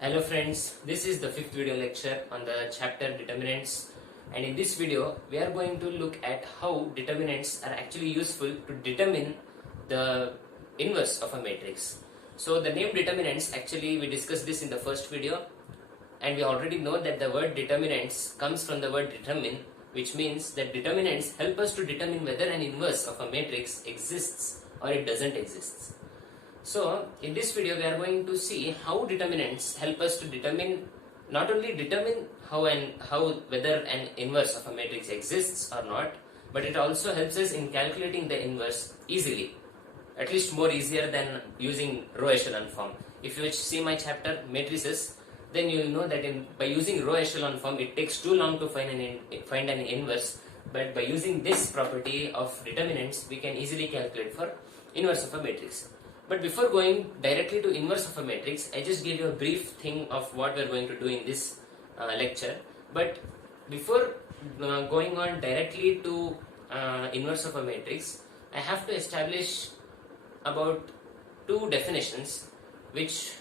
Hello friends, this is the fifth video lecture on the chapter determinants, and in this video we are going to look at how determinants are actually useful to determine the inverse of a matrix. So the name determinants, actually we discussed this in the first video, and we already know that the word determinants comes from the word determine, which means that determinants help us to determine whether an inverse of a matrix exists or it doesn't exist. So in this video we are going to see how determinants help us to not only determine how whether an inverse of a matrix exists or not, but it also helps us in calculating the inverse easily, at least more easier than using row echelon form. If you see my chapter matrices, then you will know that by using row echelon form it takes too long to find an inverse, but by using this property of determinants we can easily calculate for inverse of a matrix. But before going directly to inverse of a matrix, I just gave you a brief thing of what we are going to do in this lecture. But before going on directly to inverse of a matrix, I have to establish about two definitions, which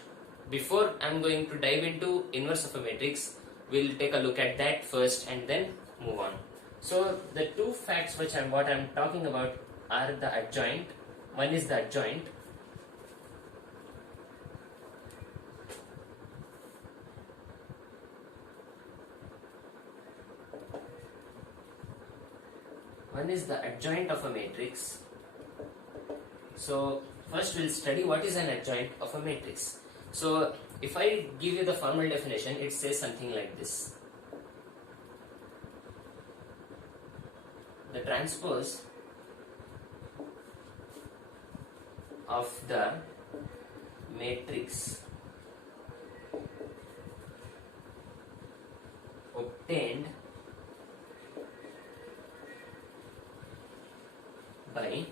before I am going to dive into inverse of a matrix, we'll take a look at that first and then move on. So the two facts what I'm talking about are the adjoint. One is the adjoint. One is the adjoint of a matrix. So first we'll study what is an adjoint of a matrix. So if I give you the formal definition, it says something like this. The transpose of the matrix obtained by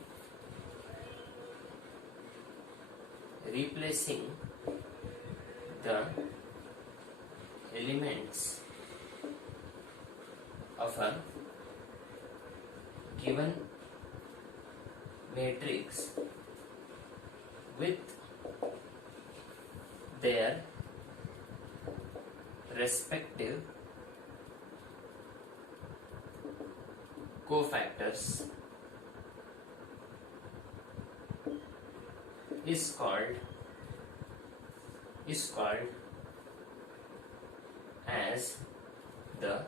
replacing the elements of a given matrix with their respective cofactors is called as the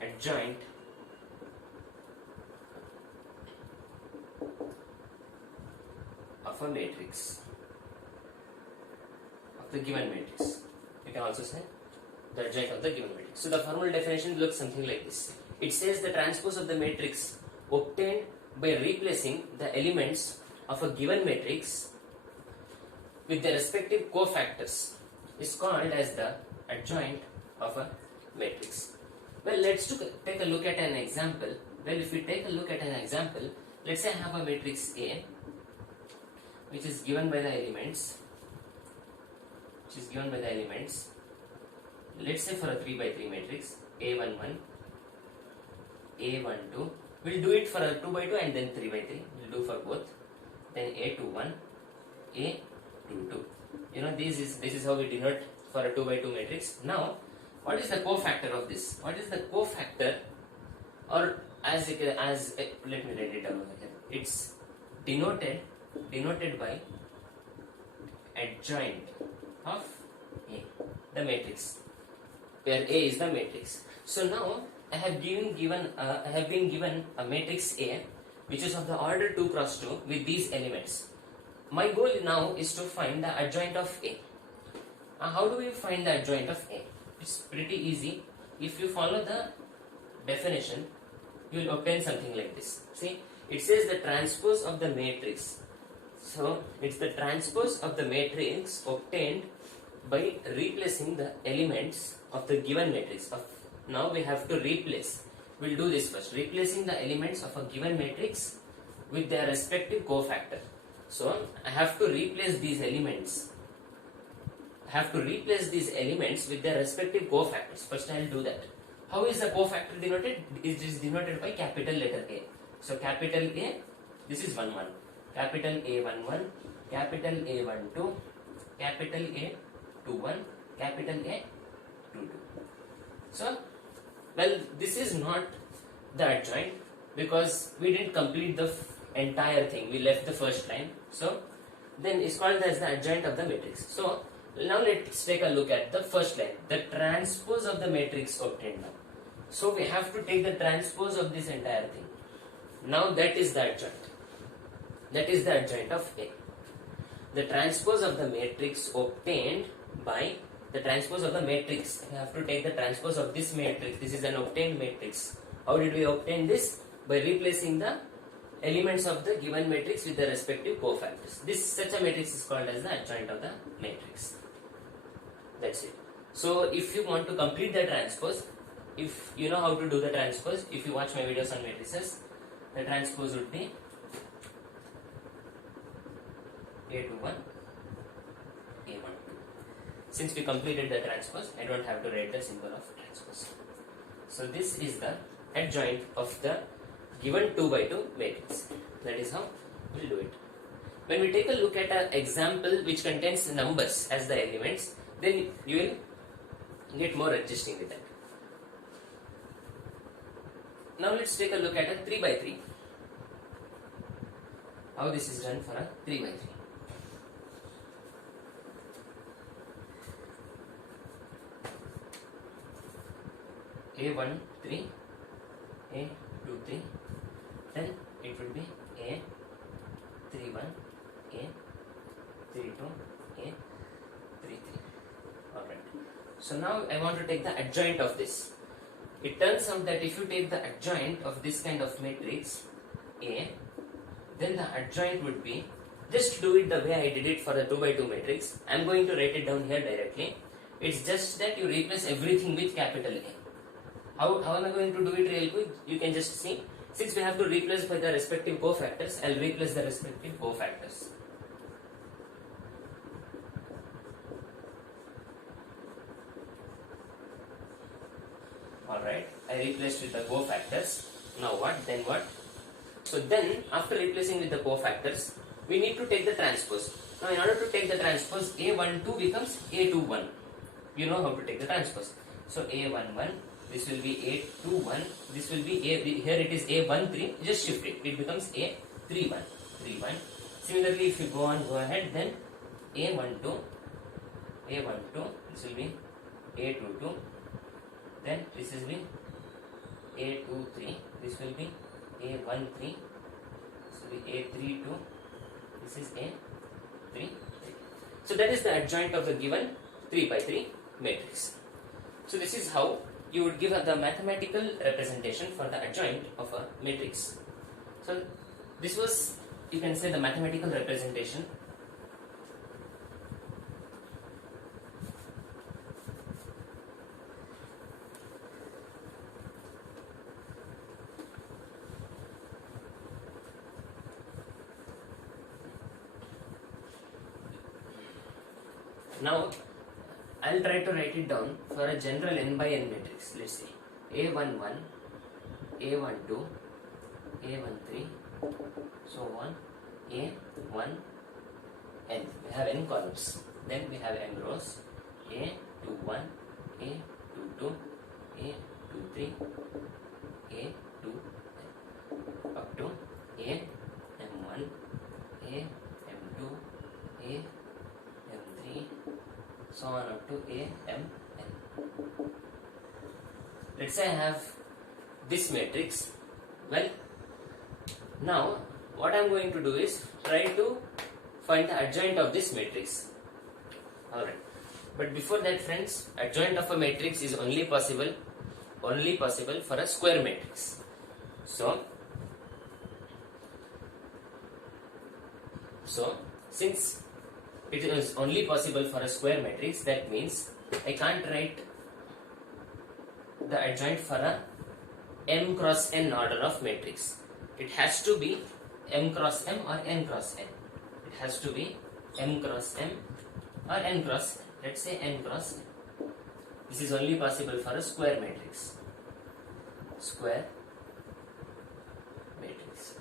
adjoint of a matrix, of the given matrix. You can also say the adjoint of the given matrix. So the formal definition looks something like this. It says the transpose of the matrix obtained by replacing the elements of a given matrix with their respective cofactors is called as the adjoint of a matrix. Well, let's take a look at an example. Well, if we take a look at an example, let's say I have a matrix A which is given by the elements, let's say for a 3 by 3 matrix, A11, A12, we'll do it for a 2 by 2 and then 3 by 3, we'll do for both, then A21, A22. This is how we denote for a 2 by 2 matrix. Now, what is the cofactor of this? What is the cofactor, or let me write it down over here. It's denoted by adjoint of A, the matrix, where A is the matrix. So now I have been given a matrix A which is of the order 2 cross 2 with these elements. My goal now is to find the adjoint of A. How do we find the adjoint of A? It's pretty easy. If you follow the definition, you will obtain something like this. See, it says the transpose of the matrix. So it's the transpose of the matrix obtained by replacing the elements of the given matrix. Now we have to replace. We'll do this first. Replacing the elements of a given matrix with their respective cofactor. So I have to replace these elements. With their respective cofactors. First I will do that. How is the cofactor denoted? It is denoted by capital letter A. So capital A, this is 1, 1. Capital A11, capital A12, capital 2 1, capital A 2 2. So, well, this is not the adjoint because we didn't complete the entire thing. We left the first line. So, then it's called as the adjoint of the matrix. So, now let's take a look at the first line, the transpose of the matrix obtained now. So, we have to take the transpose of this entire thing. Now, that is the adjoint. That is the adjoint of A. The transpose of the matrix obtained by the transpose of the matrix. We have to take the transpose of this matrix. This is an obtained matrix. How did we obtain this? By replacing the elements of the given matrix with the respective cofactors. This such a matrix is called as the adjoint of the matrix. That's it. So if you want to complete the transpose, if you know how to do the transpose, if you watch my videos on matrices, the transpose would be A21, A12. Since we completed the transpose, I don't have to write the symbol of transpose. So this is the adjoint of the given 2 by 2 matrix. That is how we'll do it. When we take a look at an example which contains numbers as the elements, then you will get more adjusting with that. Now let's take a look at a 3 by 3. How this is done for a 3 by 3. A1 3, A2 3, then it will be A31, A32, A33. Alright. So now I want to take the adjoint of this. It turns out that if you take the adjoint of this kind of matrix A, then the adjoint would be, just do it the way I did it for the 2 by 2 matrix. I am going to write it down here directly. It's just that you replace everything with capital A. How am I going to do it real quick? You can just see. Since we have to replace by the respective cofactors, I'll replace the respective cofactors. Alright, I replaced with the cofactors. Now what? Then what? So then, after replacing with the cofactors, we need to take the transpose. Now in order to take the transpose, A12 becomes A21. You know how to take the transpose. So A11, this will be A21, this will be here it is A13, just shift it, it becomes A31. Similarly, if you go ahead, then A12, this will be A22, then this will be A23, this will be A13, this will be A32, this is A33. So that is the adjoint of the given 3 by 3 matrix. So this is how you would give the mathematical representation for the adjoint of a matrix. So this was, you can say, the mathematical representation. Now I'll try to write it down for a general n by n matrix. Let's see, A11, A12, A13, so on, A1, n. We have n columns. Then we have n rows. A21, A22, A23, A2, up to AM1, AM2, AM3, so on up to AMN. Let's say I have this matrix. Well, now what I am going to do is try to find the adjoint of this matrix. Alright, but before that, friends, adjoint of a matrix is only possible for a square matrix. So since it is only possible for a square matrix, that means I can't write the adjoint for a m cross n order of matrix. It has to be m cross m or n cross n. It has to be m cross m or n cross n. Let's say n cross n. This is only possible for a square matrix. Square matrix.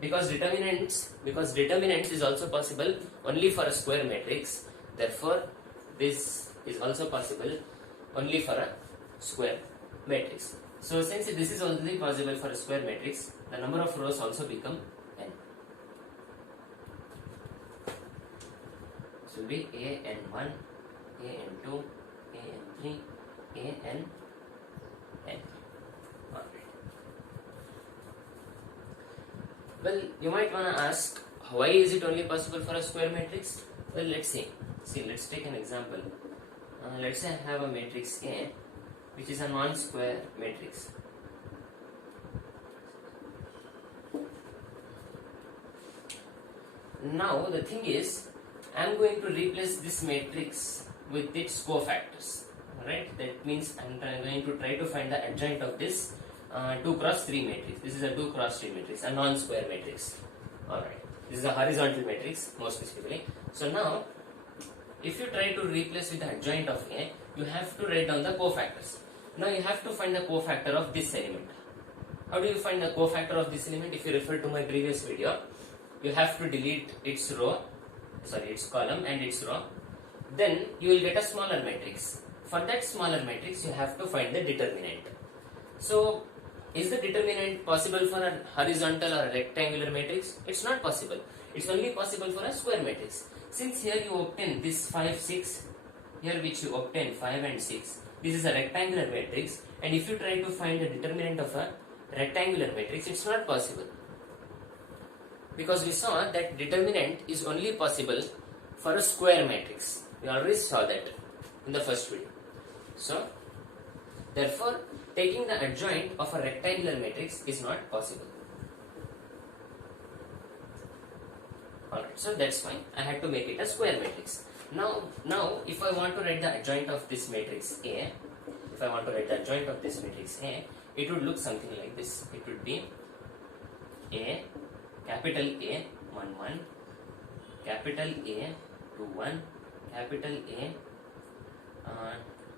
Because determinants is also possible only for a square matrix. Therefore, this is also possible only for a square matrix. So since this is only possible for a square matrix, the number of rows also become n. So it will be an1, an2, an3, an n. Alright. Well, you might want to ask, why is it only possible for a square matrix? Well, let's see. Let's take an example. Let's say I have a matrix A, which is a non-square matrix. Now the thing is, I am going to replace this matrix with its cofactors. Right? That means I am going to try to find the adjoint of this 2 cross 3 matrix. This is a 2 cross 3 matrix, a non-square matrix. Alright. This is a horizontal matrix, more specifically. So now, if you try to replace with the adjoint of A, you have to write down the cofactors. Now you have to find the cofactor of this element. How do you find the cofactor of this element? If you refer to my previous video, you have to delete its column and its row. Then you will get a smaller matrix. For that smaller matrix, you have to find the determinant. So, is the determinant possible for a horizontal or a rectangular matrix? It's not possible. It's only possible for a square matrix. Since here you obtain this 5, 6, here which you obtain 5 and 6, this is a rectangular matrix, and if you try to find the determinant of a rectangular matrix, it's not possible. Because we saw that determinant is only possible for a square matrix. We already saw that in the first video. So, therefore, taking the adjoint of a rectangular matrix is not possible. Alright, so that's fine. I had to make it a square matrix. Now, if I want to write the adjoint of this matrix A, it would look something like this. It would be A, capital A, 1, 1, capital A, 2, 1, capital A,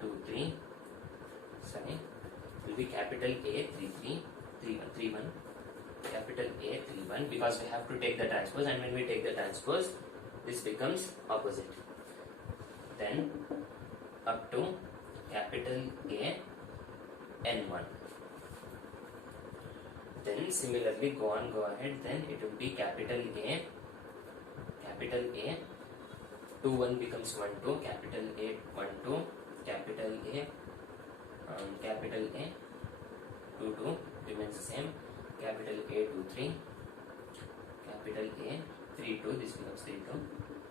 2, 3, sorry, it will be capital A, 3, 3, 3, 1, 3, 1, capital A, 3, 1, because we have to take the transpose, and when we take the transpose, this becomes opposite. Then up to capital A, N1. Then similarly go ahead, then it will be capital A, 2, 1 becomes 1, 2, capital A, 1, 2, capital A, 2, 2 remains the same, capital A, 2, 3, capital A, 3, 2, this becomes 3, 2,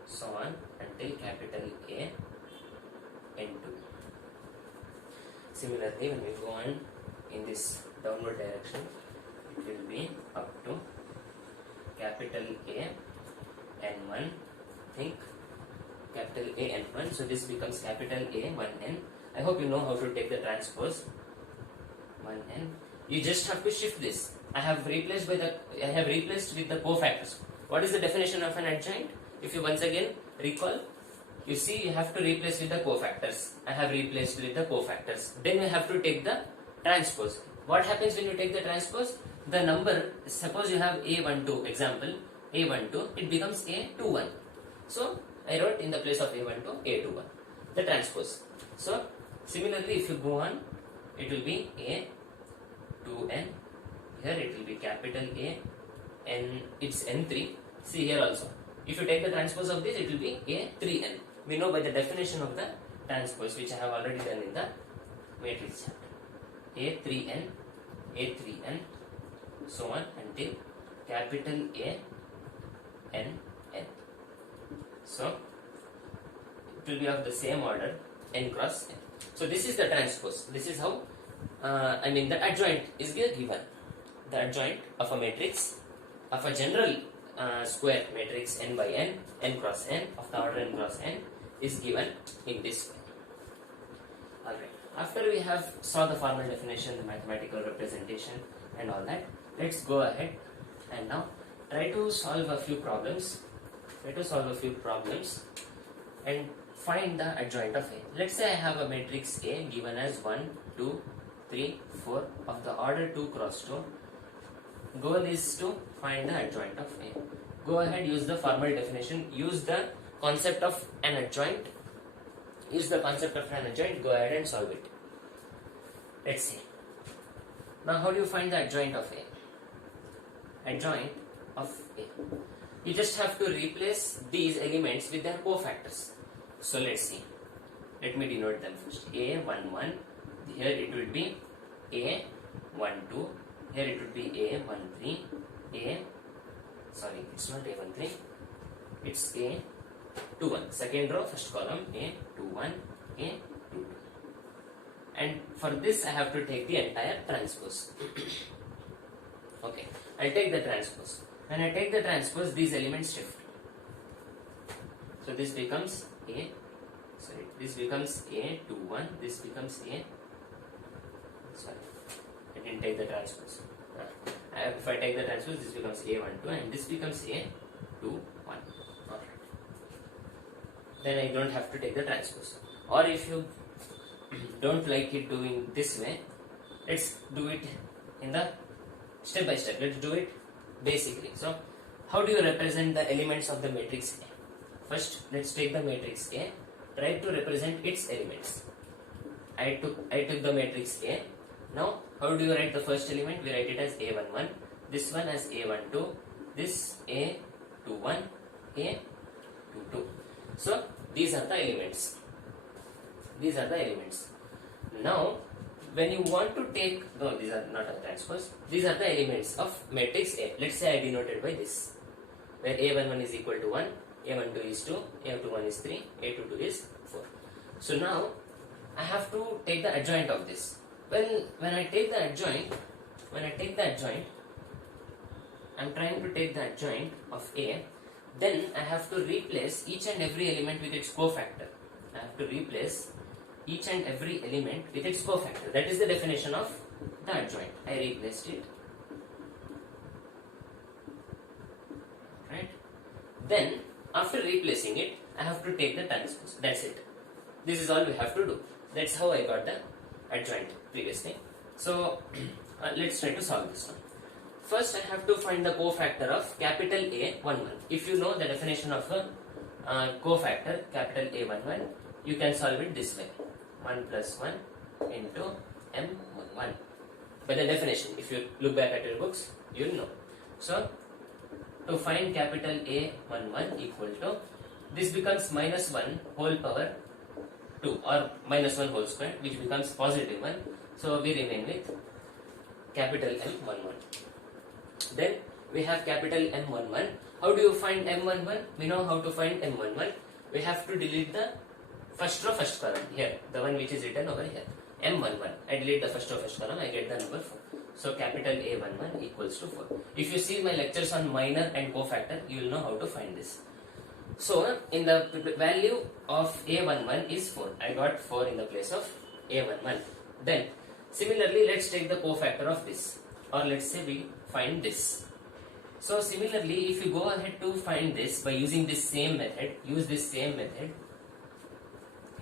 so on until capital A, N2. Similarly, when we go on in this downward direction, it will be up to capital A, N1, think capital A, N1, so this becomes capital A, 1N. I hope you know how to take the transpose, 1N. You just have to shift this. I have replaced with the cofactors. What is the definition of an adjoint? If you once again recall, you see you have to replace with the cofactors. I have replaced with the cofactors. Then you have to take the transpose. What happens when you take the transpose? The number, suppose you have A12, example, A12, it becomes A21. So, I wrote in the place of A12, A21, the transpose. So, similarly, if you go on, it will be A2N. Here it will be capital A, N, it's N3. See here also. If you take the transpose of this, it will be A3N. We know by the definition of the transpose, which I have already done in the matrix chapter. A3N, A3N, so on until capital A, N, N. So, it will be of the same order, N cross N. So, this is the transpose. This is how, the adjoint is given. The adjoint of a matrix, of a general square matrix n by n, n cross n, of the order n cross n, is given in this way. Alright, after we have saw the formal definition, the mathematical representation and all that, let's go ahead and now try to solve a few problems. And find the adjoint of A. Let's say I have a matrix A given as 1, 2, 3, 4 of the order 2 cross 2. Goal is to find the adjoint of A. Go ahead, use the formal definition, use the concept of an adjoint use the concept of an adjoint, go ahead and solve it. Let's see. Now how do you find the adjoint of A? Adjoint of A. You just have to replace these elements with their cofactors. So let's see. Let me denote them first. A11, here it will be A12, here it would be A13, it's not A13, it's A21. Second row, first column, A21, A22. And for this I have to take the entire transpose. Okay, I'll take the transpose. When I take the transpose, these elements shift. So this becomes this becomes A21, this becomes I didn't take the transpose. If I take the transpose, this becomes A12 and this becomes A21. Alright. Then I don't have to take the transpose. Or if you don't like it doing this way, let's do it in the step by step. Let's do it basically. So how do you represent the elements of the matrix A? First, let's take the matrix A. Try to represent its elements. I took the matrix A. Now, how do you write the first element? We write it as A11, this one as A12, this A21, A22. So, these are the elements. These are the elements. Now, when you want to take, no, these are not a transpose, these are the elements of matrix A. Let's say I denoted by this, where A11 is equal to 1, A12 is 2, A21 is 3, A22 is 4. So now, I have to take the adjoint of this. Well, when I take the adjoint, I'm trying to take the adjoint of A, then I have to replace each and every element with its cofactor. I have to replace each and every element with its cofactor. That is the definition of the adjoint. I replaced it. Right? Then, after replacing it, I have to take the transpose. That's it. This is all we have to do. That's how I got the adjoint previously. So, let's try to solve this one. First, I have to find the cofactor of capital A11. If you know the definition of a cofactor, capital A11, you can solve it this way. 1 plus 1 into M11. By the definition, if you look back at your books, you'll know. So, to find capital A11 equal to, this becomes minus 1 whole power 2 or minus 1 whole square, which becomes positive 1. So, we remain with capital M11. Then we have capital M11. How do you find M11? We know how to find M11. We have to delete the first row, first column here, the one which is written over here. M11. I delete the first row, first column, I get the number 4. So capital A11 equals to 4. If you see my lectures on minor and cofactor, you will know how to find this. So in the value of A11 is 4. I got 4 in the place of A11. Then similarly, let's take the cofactor of this, or let's say we find this. So similarly, if you go ahead to find this by using this same method, use this same method,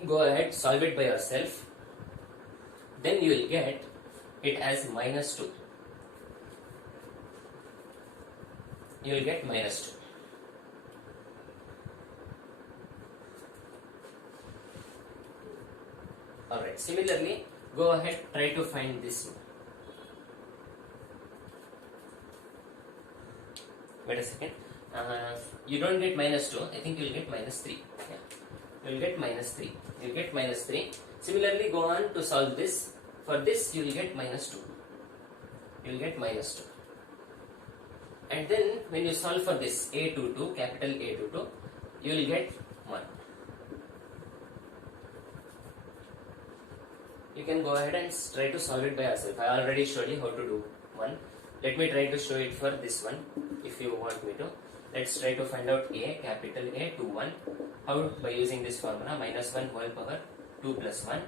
go ahead, solve it by yourself, then you will get it as minus 2. You will get minus 2. Alright, similarly, go ahead, try to find this one. Wait a second. You don't get minus 2, I think you will get minus 3. Yeah. You will get minus 3. You will get minus 3. Similarly, go on to solve this. For this, you will get minus 2. You will get minus 2. And then, when you solve for this, A22, capital A22, you will get 1. You can go ahead and try to solve it by yourself. I already showed you how to do 1. Let me try to show it for this one, if you want me to. Let's try to find out A, capital A21. How? By using this formula, minus 1 whole power 2 plus 1.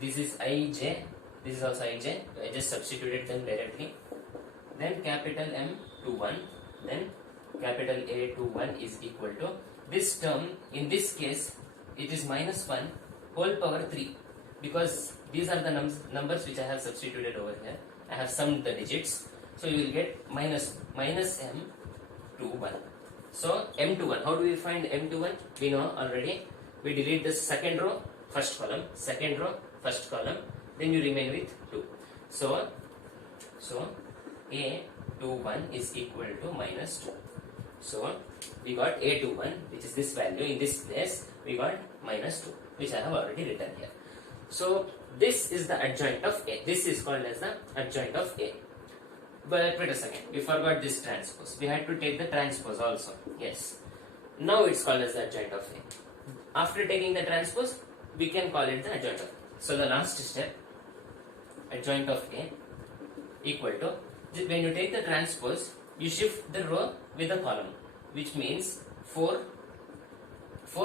This is Ij, this is also Ij. I just substituted them directly. Then capital M21, then capital A21 is equal to, this term, in this case, it is minus 1 whole power 3. Because these are the numbers which I have substituted over here. I have summed the digits. So you will get minus M21. So M21, how do we find M21? We know already we delete the second row, first column, second row, first column, then you remain with 2. So A21 is equal to minus 2. So we got A21, which is this value. In this place we got minus 2, which I have already written here. So this is the adjoint of A. This is called as the adjoint of A. But wait a second, we forgot this transpose. We had to take the transpose also. Yes. Now it's called as the adjoint of A. After taking the transpose, we can call it the adjoint of A. So the last step, adjoint of A equal to, when you take the transpose, you shift the row with the column, which means 4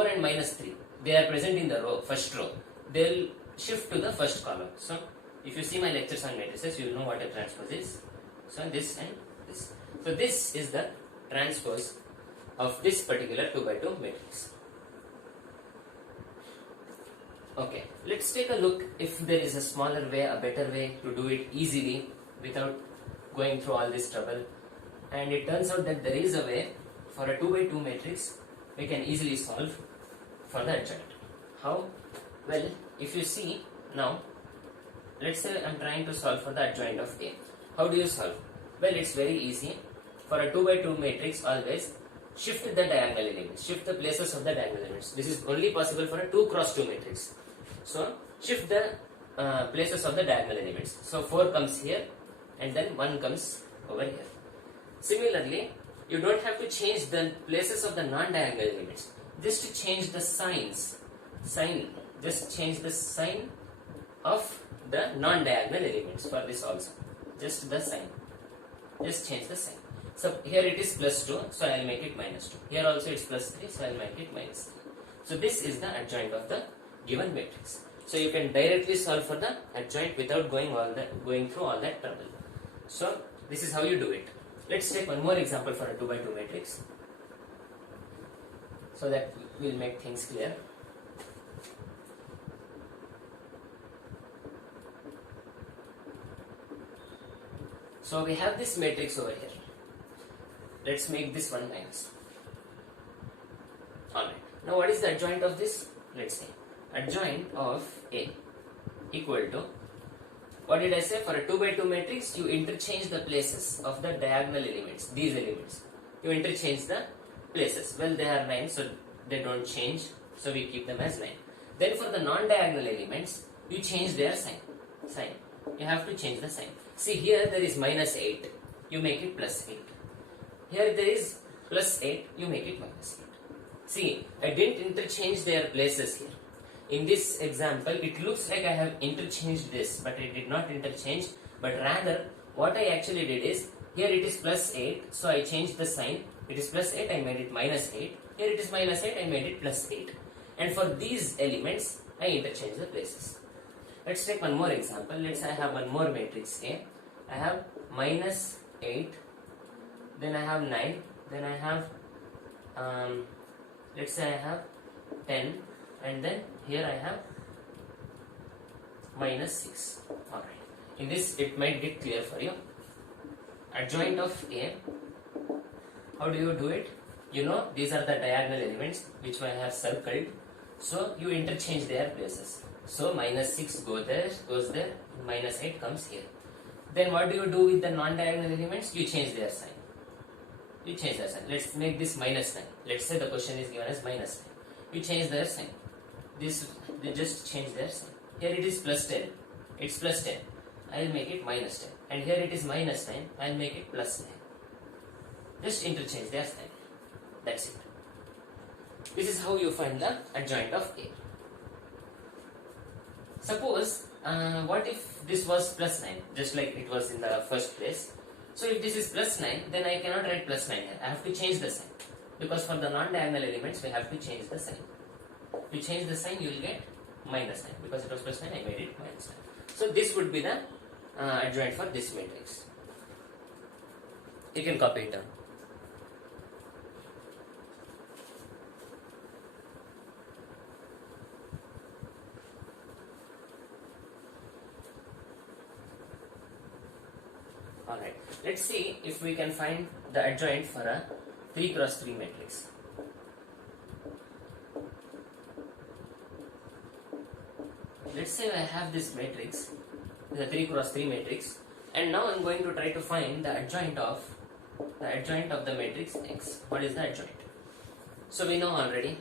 and minus 3. They are present in the row, first row. They will shift to the first column. So if you see my lectures on matrices, you will know what a transpose is. So this and this. So this is the transpose of this particular 2 by 2 matrix. Okay, let's take a look if there is a smaller way, a better way to do it easily without going through all this trouble. And it turns out that there is a way for a 2 by 2 matrix we can easily solve for the adjoint. How? Well, if you see now, let's say I'm trying to solve for the adjoint of A. How do you solve? Well, it's very easy. For a 2 by 2 matrix, always shift the diagonal elements, shift the places of the diagonal elements. This is only possible for a 2 cross 2 matrix. So shift the places of the diagonal elements. So 4 comes here and then 1 comes over here. Similarly, you don't have to change the places of the non-diagonal elements. Just change the signs. Just change the sign of the non-diagonal elements for this also. Just the sign. Just change the sign. So here it is plus 2, so I will make it minus 2. Here also it's plus 3, so I will make it minus 3. So this is the adjoint of the given matrix. So you can directly solve for the adjoint without going through all that trouble. So this is how you do it. Let's take one more example for a 2 by 2 matrix, so that will make things clear. So we have this matrix over here. Let's make this one minus. Alright. Now what is the adjoint of this? Let's say adjoint of A equal to, what did I say? For a 2 by 2 matrix, you interchange the places of the diagonal elements, these elements. You interchange the places. Well, they are 9, so they don't change, so we keep them as 9. Then for the non-diagonal elements, you change their sign. You have to change the sign. See, here there is minus 8, you make it plus 8. Here there is plus 8, you make it minus 8. See, I didn't interchange their places here. In this example, it looks like I have interchanged this, but I did not interchange, but rather what I actually did is, here it is plus 8, so I changed the sign. It is plus 8, I made it minus 8. Here it is minus 8, I made it plus 8. And for these elements, I interchange the places. Let's take one more example. Let's say I have one more matrix A. I have minus 8, then I have 9, then I have, let's say I have 10, and then here I have minus 6. Alright. In this, it might get clear for you. Adjoint of A. How do you do it? You know, these are the diagonal elements which I have circled. So you interchange their places. So minus 6 goes there, minus 8 comes here. Then what do you do with the non-diagonal elements? You change their sign. Let's make this minus 9. Let's say the question is given as minus 9. You change their sign. They just change their sign. Here it is plus 10. It's plus 10. I will make it minus 10. And here it is minus 9. I will make it plus 9. Just interchange their sign. That's it. This is how you find the adjoint of A. Suppose, what if this was plus 9, just like it was in the first place? So if this is plus 9, then I cannot write plus 9 here. I have to change the sign. Because for the non-diagonal elements, we have to change the sign. You change the sign, you will get minus 9. Because it was plus 9, I made it minus 9. So this would be the adjoint for this matrix. You can copy it down. Alright, let's see if we can find the adjoint for a 3 cross 3 matrix. let's say I have this matrix, the 3 cross 3 matrix, and now I'm going to try to find the adjoint of the matrix X. What is the adjoint? So we know already,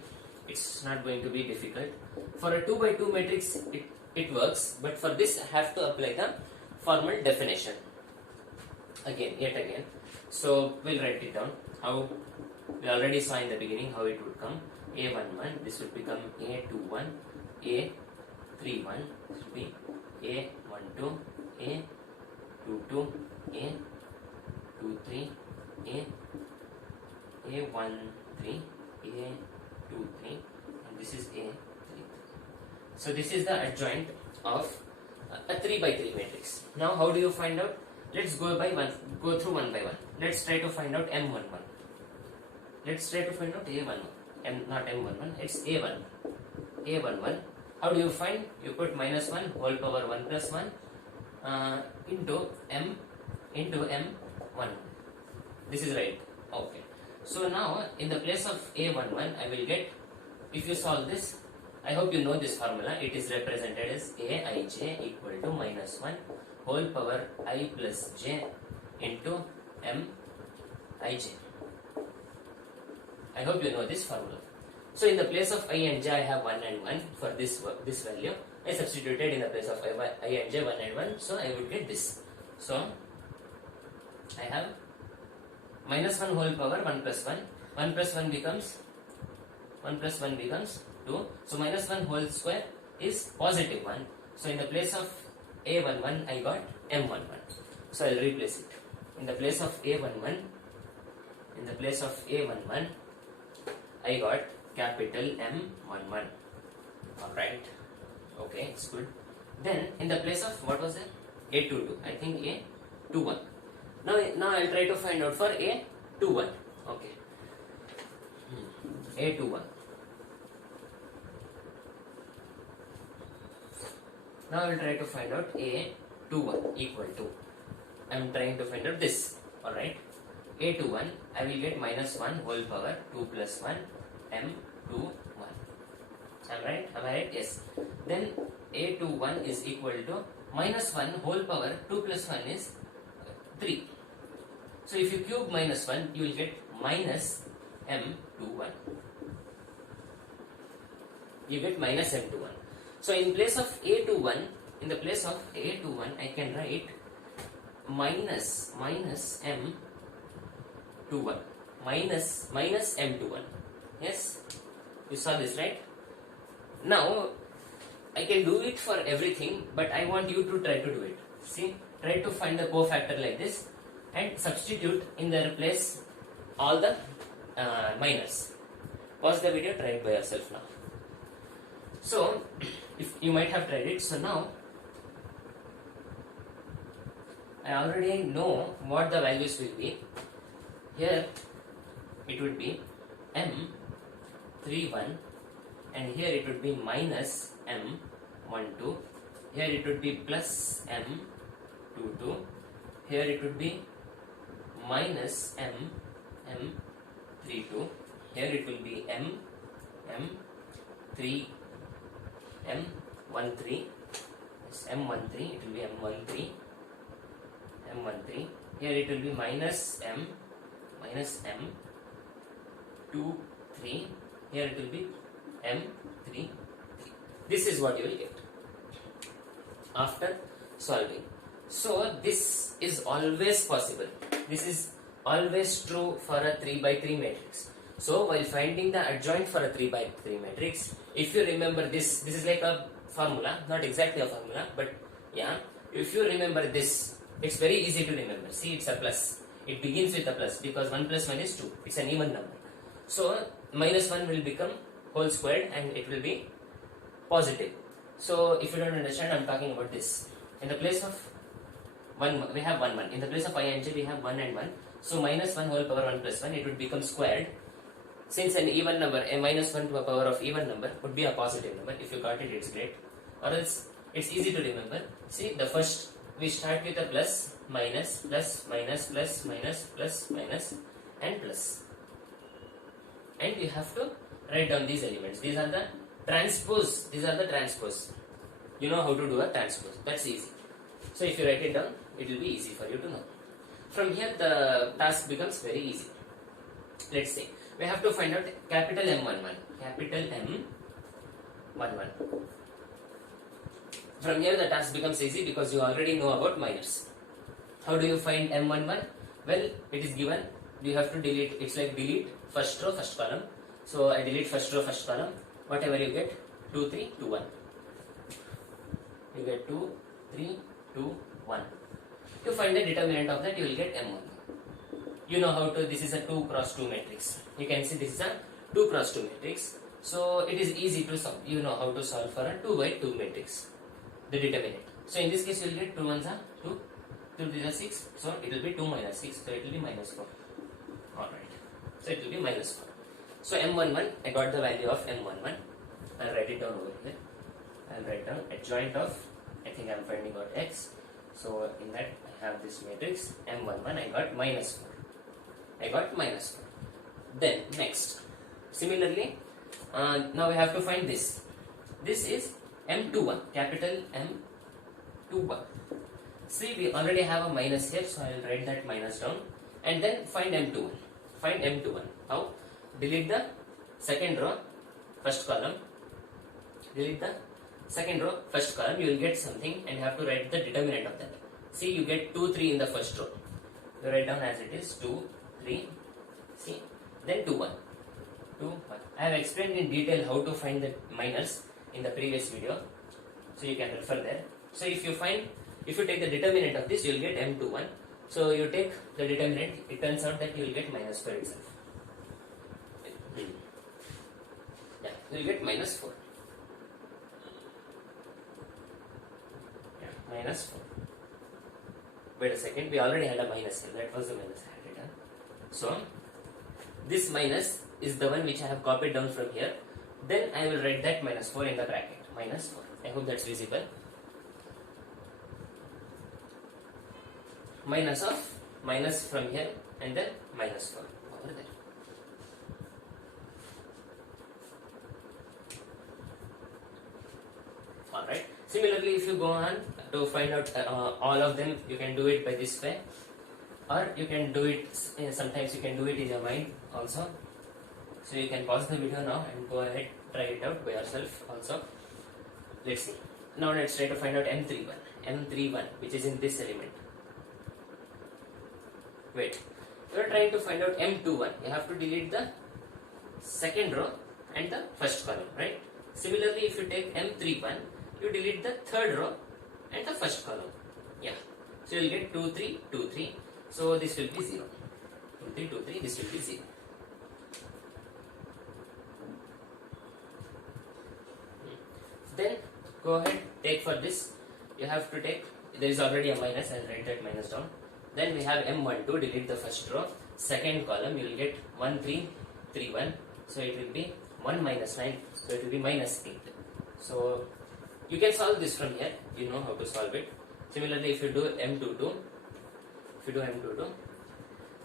it's not going to be difficult. For a 2 by 2 matrix it works, but for this I have to apply the formal definition yet again. So we'll write it down. How we already saw in the beginning how it would come. A11, this would become A21, A31, this would be A12, A22, A23, A13, A23, and this is A33. So this is the adjoint of a 3 by 3 matrix. Now how do you find out? Let's go through one by one. Let's try to find out M11. Let's try to find out A11. Not M11, it's A11. A11. How do you find? You put -1 whole power 1 plus 1 into M1. This is right. Okay. So now in the place of A11, I will get, if you solve this, I hope you know this formula. It is represented as Aij equal to -1 whole power I plus j into Mij. I hope you know this formula. So in the place of I and j, I have 1 and 1 for this value. I substituted in the place of I and j 1 and 1, so I would get this. So I have -1 whole power 1 plus 1. 1 plus 1 becomes 2. So -1 whole square is positive 1. So in the place of A11, I got M11. So I'll replace it. In the place of A11, I got capital M11. Alright. Okay, it's good. Then in the place of, what was it? A22. I think A21. Now I'll try to find out for A21. Okay. A21. Now I will try to find out A21 equal to, I am trying to find out this. Alright. A21, I will get -1 whole power 2 plus 1 M21. Am I right? Yes. Then A21 is equal to -1 whole power 2 plus 1 is 3. So if you cube -1, you will get minus M21. You get minus M21. So in place of A21, I can write minus M21. Minus M21. Yes? You saw this, right? Now, I can do it for everything, but I want you to try to do it. See? Try to find the cofactor like this and substitute in their place all the minors. Pause the video, try it by yourself now. So, if you might have tried it, so now I already know what the values will be. Here it would be M31 and here it would be minus M12. Here it would be plus M22. Here it would be minus M32. Here it will be M13. Yes, M13. It will be M13. Here it will be minus M23. Here it will be M33. This is what you will get after solving. So this is always possible. This is always true for a 3 by 3 matrix. So while finding the adjoint for a 3 by 3 matrix, if you remember this is like a formula, not exactly a formula, but yeah, if you remember this, it's very easy to remember. See, it's a plus. It begins with a plus because 1 plus 1 is 2. It's an even number. So minus 1 will become whole squared and it will be positive. So if you don't understand, I'm talking about this. In the place of 1, we have 1, 1. In the place of I and j, we have 1 and 1. So minus 1 whole power 1 plus 1, it would become squared. Since an even number, a minus 1 to a power of even number would be a positive number. If you got it, it's great. Or else, it's easy to remember. See, the first, we start with a plus, minus, plus, minus, plus, minus, plus, minus, and plus. And you have to write down these elements. These are the transpose. you know how to do a transpose. That's easy. So if you write it down, it will be easy for you to know. From here the task becomes very easy. Let's say we have to find out capital M11. Capital M11. From here the task becomes easy because you already know about minors. How do you find M11? Well, it is given. You have to delete. It's like delete first row, first column. So I delete first row, first column. Whatever you get, 2, 3, 2, 1. You get 2, 3, 2, 1. To find the determinant of that, you will get M11. You know how to. This is a 2 cross 2 matrix. You can see this is a 2 cross 2 matrix. So it is easy to solve. You know how to solve for a 2 by 2 matrix. The determinant. So in this case, you will get 2 ones are 2. 2 3 are 6, so it will be 2 minus 6, so it will be minus 4. Alright, so it will be minus 4. So M11, I got the value of M11. I'll write it down over here. I'll write down adjoint of, I think I'm finding out X. So in that I have this matrix M11, I got minus 4. I got minus 4. Then next, similarly, now we have to find this. This is M21, capital M21. See, we already have a minus here, so I will write that minus down. And then find M21. Find M21. How? Delete the second row, first column. Delete the second row, first column. You will get something and you have to write the determinant of that. See, you get 2, 3 in the first row. You write down as it is 2, 3. See, then 2, 1. 2, 1. I have explained in detail how to find the minors in the previous video. So you can refer there. So if you take the determinant of this, you will get M21. So you take the determinant, it turns out that you will get minus 4 itself. Yeah, you will get minus 4. Yeah, minus 4. Wait a second, we already had a minus here. That was the minus I had written. So this minus is the one which I have copied down from here. Then I will write that minus 4 in the bracket. Minus 4. I hope that's visible. Minus from here and then minus 4 over there. Alright. Similarly, if you go on to find out all of them, you can do it by this way, or you can do it, sometimes you can do it in your mind also. So you can pause the video now and go ahead, try it out by yourself also. Let's see. Now let's try to find out M31. M31, which is in this element. Wait, you are trying to find out M21. You have to delete the second row and the first column, right? Similarly, if you take M31, you delete the third row and the first column. Yeah. So you will get 2, 3, 2, 3. So this will be 0. 2, 3, 2, 3. This will be 0. Then go ahead, take for this. You have to take, there is already a minus, I'll write that minus down. Then we have M12, delete the first row. Second column, you will get 1, 3, 3, 1. So it will be 1 minus 9. So it will be minus 8. So you can solve this from here. You know how to solve it. Similarly, if you do M22,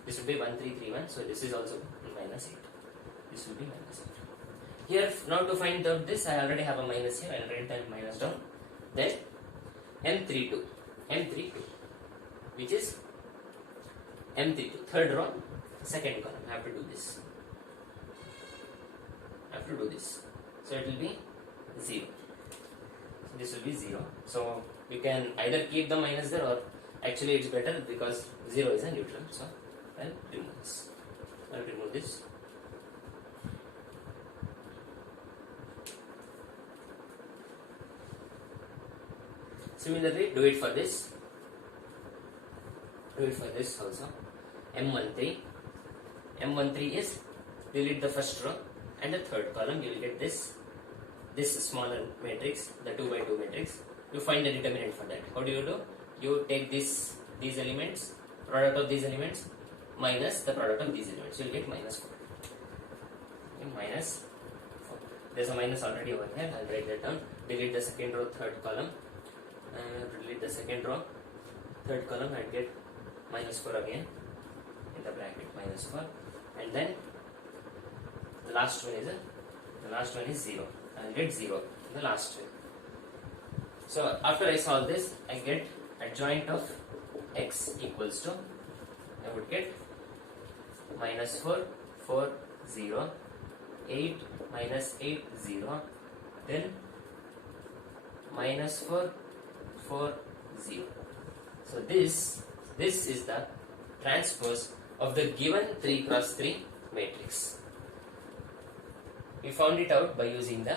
this will be 1, 3, 3, 1. So this is also minus 8. This will be minus 8. Here, now to find out this, I already have a minus here. I'll write that minus down. Then M32, which is M32, third row, second column. I have to do this. So it will be 0. So this will be 0. So we can either keep the minus there, or actually it's better because 0 is a neutral. So I'll remove this. Similarly, do it for this. Also. M13 is delete the first row and the third column. You will get this smaller matrix, the 2 by 2 matrix. You find the determinant for that. How do you do? You take these elements, product of these elements minus the product of these elements. You will get minus 4. Okay, minus 4. There's a minus already over here. I'll write that down. Delete the second row, third column. Delete the second row, third column, and get minus 4 again in the bracket, minus 4, and then the last one is 0. I'll get 0 in the last one. So after I solve this, I get adjoint of x equals to, I would get minus 4, 4, 0, 8, minus 8, 0, then minus 4, 4, 0. So this is the transpose of the given 3 cross 3 matrix. We found it out by using the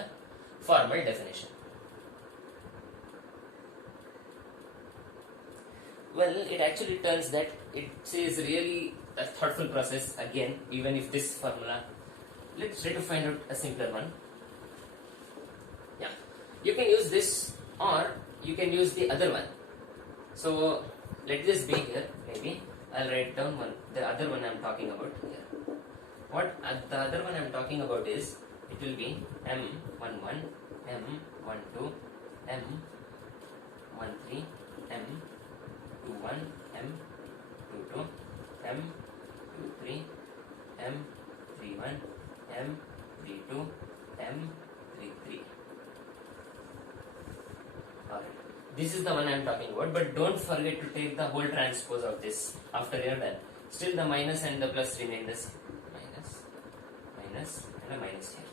formal definition. Well, it actually turns that it is really a thoughtful process again, even if this formula. Let's try to find out a simpler one. Yeah, you can use this or you can use the other one. So let this be here, maybe. I'll write down the other one I'm talking about here. What the other one I'm talking about is, it will be M11, M12, M13, M21, M22, M23, M31, M32, M33. Alright. This is the one I am talking about, but don't forget to take the whole transpose of this after you're done. Still the minus and the plus remain the same. Minus, and a minus here.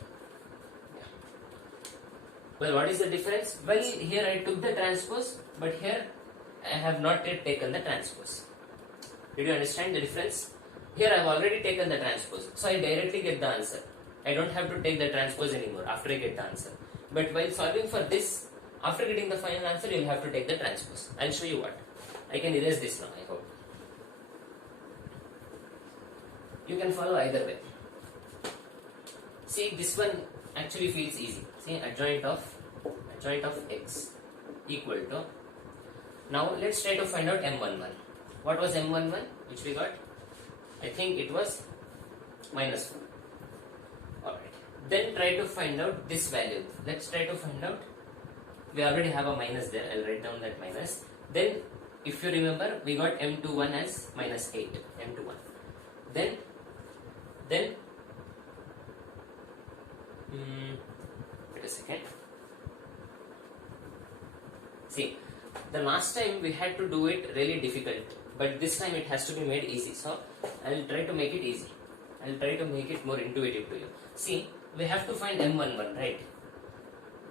Yeah. Well, what is the difference? Well, here I took the transpose, but here I have not yet taken the transpose. Did you understand the difference? Here I have already taken the transpose, so I directly get the answer. I don't have to take the transpose anymore after I get the answer. But while solving for this, after getting the final answer, you will have to take the transpose. I'll show you what. I can erase this now, I hope. You can follow either way. See, this one actually feels easy. See, adjoint of x equal to. Now let's try to find out M11. What was M11 which we got? I think it was minus 4. Alright. Then try to find out this value. Let's try to find out. We already have a minus there. I'll write down that minus. Then, if you remember, we got M21 as minus 8. M21. Then, wait a second. See, the last time we had to do it really difficult, but this time it has to be made easy. So, I will try to make it easy. I will try to make it more intuitive to you. See, we have to find M11, right?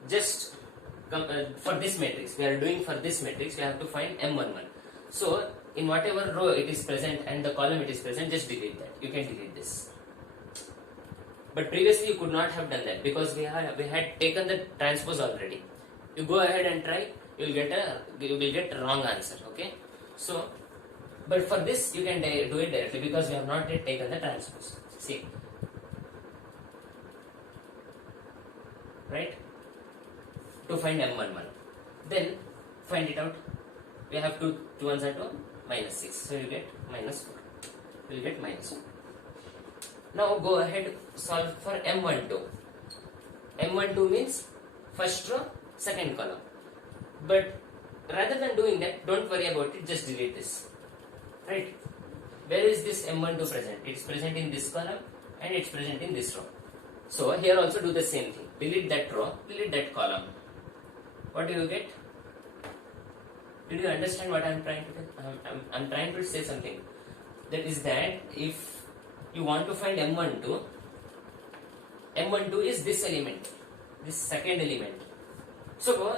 Just for this matrix, we are doing for this matrix, we have to find M11. So, in whatever row it is present and the column it is present, just delete that. You can delete this. But previously you could not have done that because we had taken the transpose already. You go ahead and try, you will get a wrong answer. Okay. So, but for this you can do it directly because we have not yet taken the transpose. See, right? To find M11, then find it out. We have 2 ones are 2, minus 6. So you get minus 4. You will get minus 4. Now go ahead, solve for M12. M12 means first row, second column. But rather than doing that, don't worry about it, just delete this. Right? Where is this M12 present? It is present in this column and it is present in this row. So here also do the same thing. Delete that row, delete that column. What do you get? Did you understand what I am trying to do? I'm trying to say something. That is that if you want to find M12, M12 is this element, this second element. So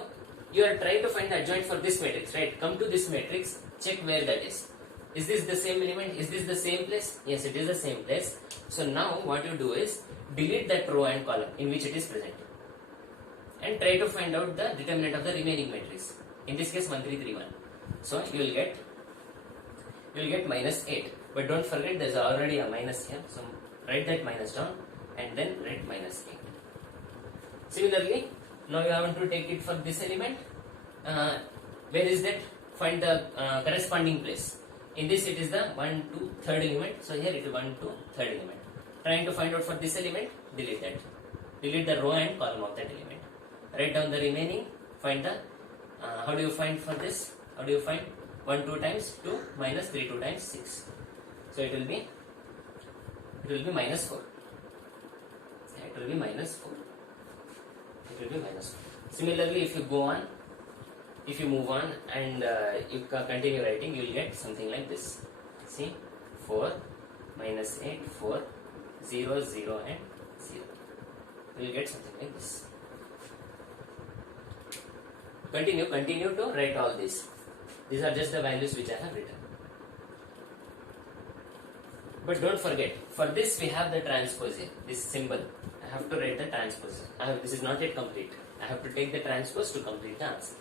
you are trying to find the adjoint for this matrix, right? Come to this matrix, check where that is. Is this the same element? Is this the same place? Yes, it is the same place. So now what you do is delete that row and column in which it is present. And try to find out the determinant of the remaining matrix. In this case 1, 3, 3, 1. So you will get minus 8. But don't forget there is already a minus here. So write that minus down and then write minus 8. Similarly, now you have to take it for this element. Where is that? Find the corresponding place. In this it is the 1, 2, third element. So here it is 1, 2, third element. Trying to find out for this element, delete that. Delete the row and column of that element. Write down the remaining, find the, how do you find for this? How do you find 1, 2 times 2 minus 3, 2 times 6. So it will be minus 4. It will be minus 4. It will be minus 4. Similarly, if you go on, if you move on and you continue writing, you will get something like this. See, 4 minus 8, 4, 0, 0 and 0. You will get something like this. Continue to write all these. These are just the values which I have written. But don't forget, for this we have the transpose here, this symbol. I have to write the transpose. This is not yet complete. I have to take the transpose to complete the answer.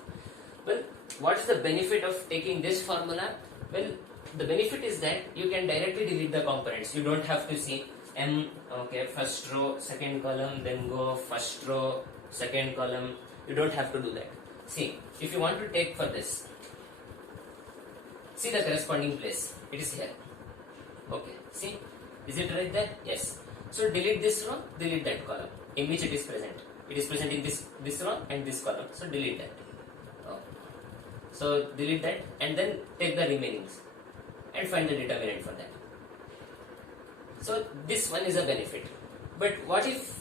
Well, what is the benefit of taking this formula? Well, the benefit is that you can directly delete the components. You don't have to see M, okay, first row, second column, then go first row, second column. You don't have to do that. See, if you want to take for this, see the corresponding place. It is here. Okay, see, is it right there? Yes. So delete this row, delete that column in which it is present. It is present in this row and this column. So delete that. Oh. So delete that and then take the remainings and find the determinant for that. So this one is a benefit. But what if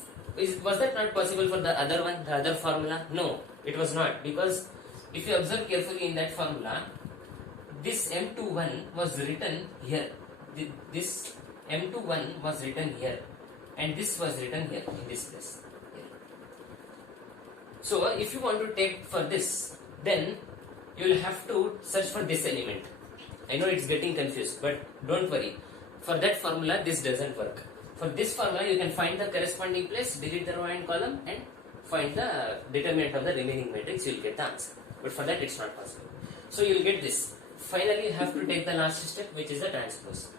was that not possible for the other one, the other formula? No, it was not, because if you observe carefully in that formula, this M21 was written here. This M21 was written here, and this was written here in this place. Here. So if you want to take for this, then you will have to search for this element. I know it's getting confused, but don't worry. For that formula, this doesn't work. For this formula, you can find the corresponding place, delete the row and column, and find the determinant of the remaining matrix. You will get the answer. But for that, it's not possible. So you will get this. Finally, you have to take the last step, which is the transpose.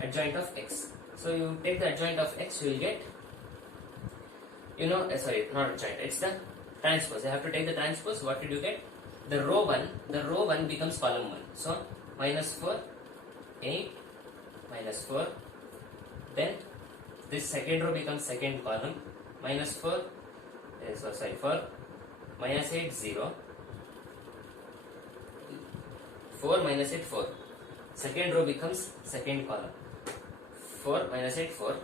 Adjoint of x. So you take the adjoint of x, you will get, sorry, not adjoint, it's the transpose. You have to take the transpose. What did you get? The row 1 becomes column 1. So minus 4, 8, minus 4. Then this second row becomes second column. Minus 4, 4, minus 8, 0. 4 minus 8, 4. Second row becomes second column. 4 minus 8, 4.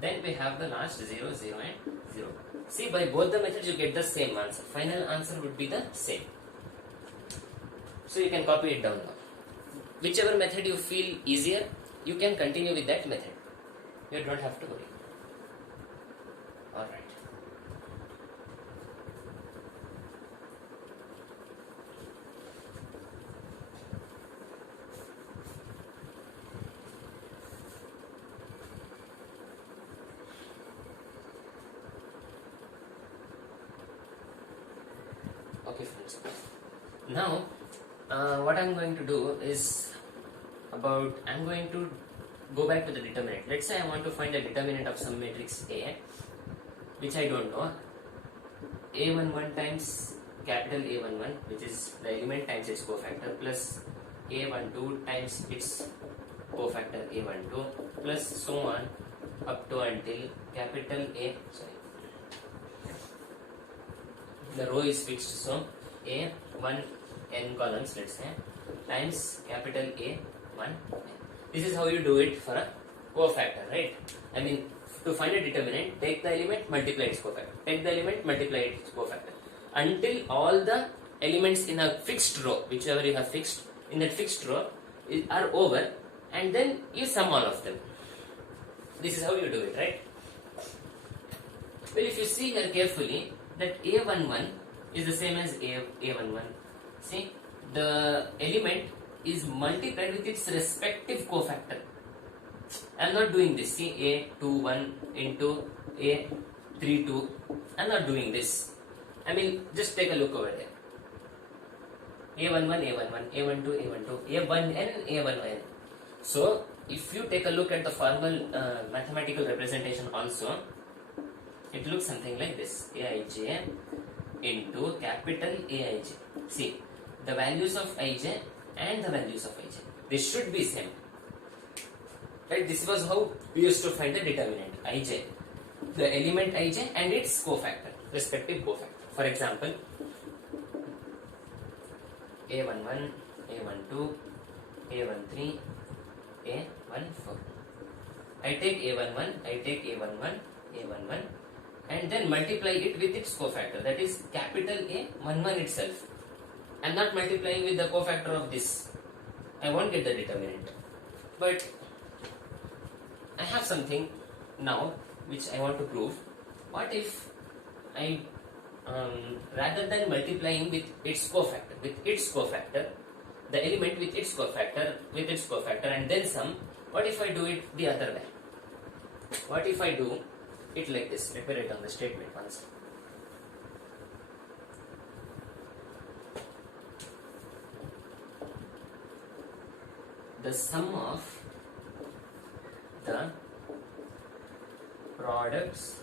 Then we have the last 0, 0 and 0. See, by both the methods you get the same answer. Final answer would be the same. So you can copy it down now. Whichever method you feel easier, you can continue with that method. You don't have to worry. Alright. Okay friends, now what I am going to do is I'm going to go back to the determinant. Let's say I want to find the determinant of some matrix A, which I don't know. A11 times capital A11, which is the element times its cofactor, plus A12 times its cofactor A12, plus so on up to until capital A, the row is fixed, so A1 n columns, let's say, times capital A1 n. This is how you do it for a cofactor, right? I mean, to find a determinant, take the element, multiply its cofactor. Take the element, multiply its cofactor. Until all the elements in a fixed row, whichever you have fixed, in that fixed row, are over, and then you sum all of them. This is how you do it, right? Well, if you see here carefully, that A11 is the same as A11. See, the element is multiplied with its respective cofactor. I am not doing this. See, A21 into A32. I am not doing this. I mean, just take a look over there. A11, A11, A12, A12, A1n, A1n. So, if you take a look at the formal mathematical representation also, it looks something like this. Aij into capital Aij. See, the values of Ij and the values of Ij. They should be same. Right? This was how we used to find the determinant. Ij. The element Ij and its cofactor, respective cofactor. For example, A11, A12, A13, A14. I take A11, I take A11, A11, and and then multiply it with its cofactor, that is capital A11 itself. I am not multiplying with the cofactor of this. I won't get the determinant. But I have something now which I want to prove. What if I rather than multiplying with its cofactor, the element with its cofactor and then sum, what if I do it the other way? What if I do it like this? Let me write down the statement once. The sum of the products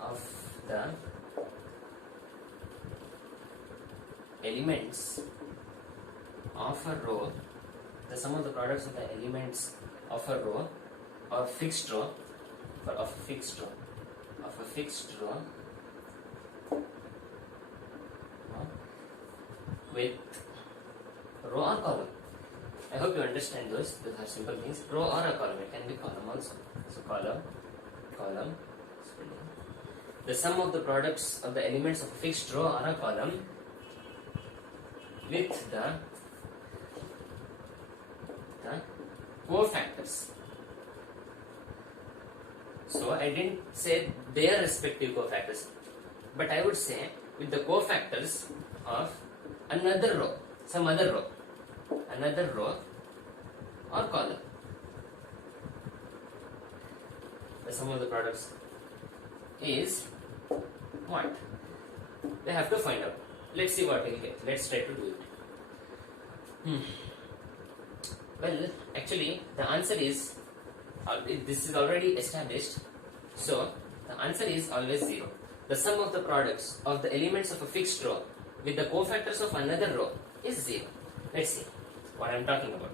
of the elements of a row, the sum of the products of the elements of a row or fixed row, of a fixed row with row or column. I hope you understand those. Those are simple things. Row or a column. It can be column also. So column. The sum of the products of the elements of a fixed row or a column with the cofactors. So I didn't say their respective cofactors, but I would say with the cofactors of another row, some other row or column. The sum of the products is what? They have to find out. Let's see what we'll get. Let's try to do it. Well, actually, the answer is, this is already established. So, the answer is always 0. The sum of the products of the elements of a fixed row with the cofactors of another row is 0. Let's see what I am talking about.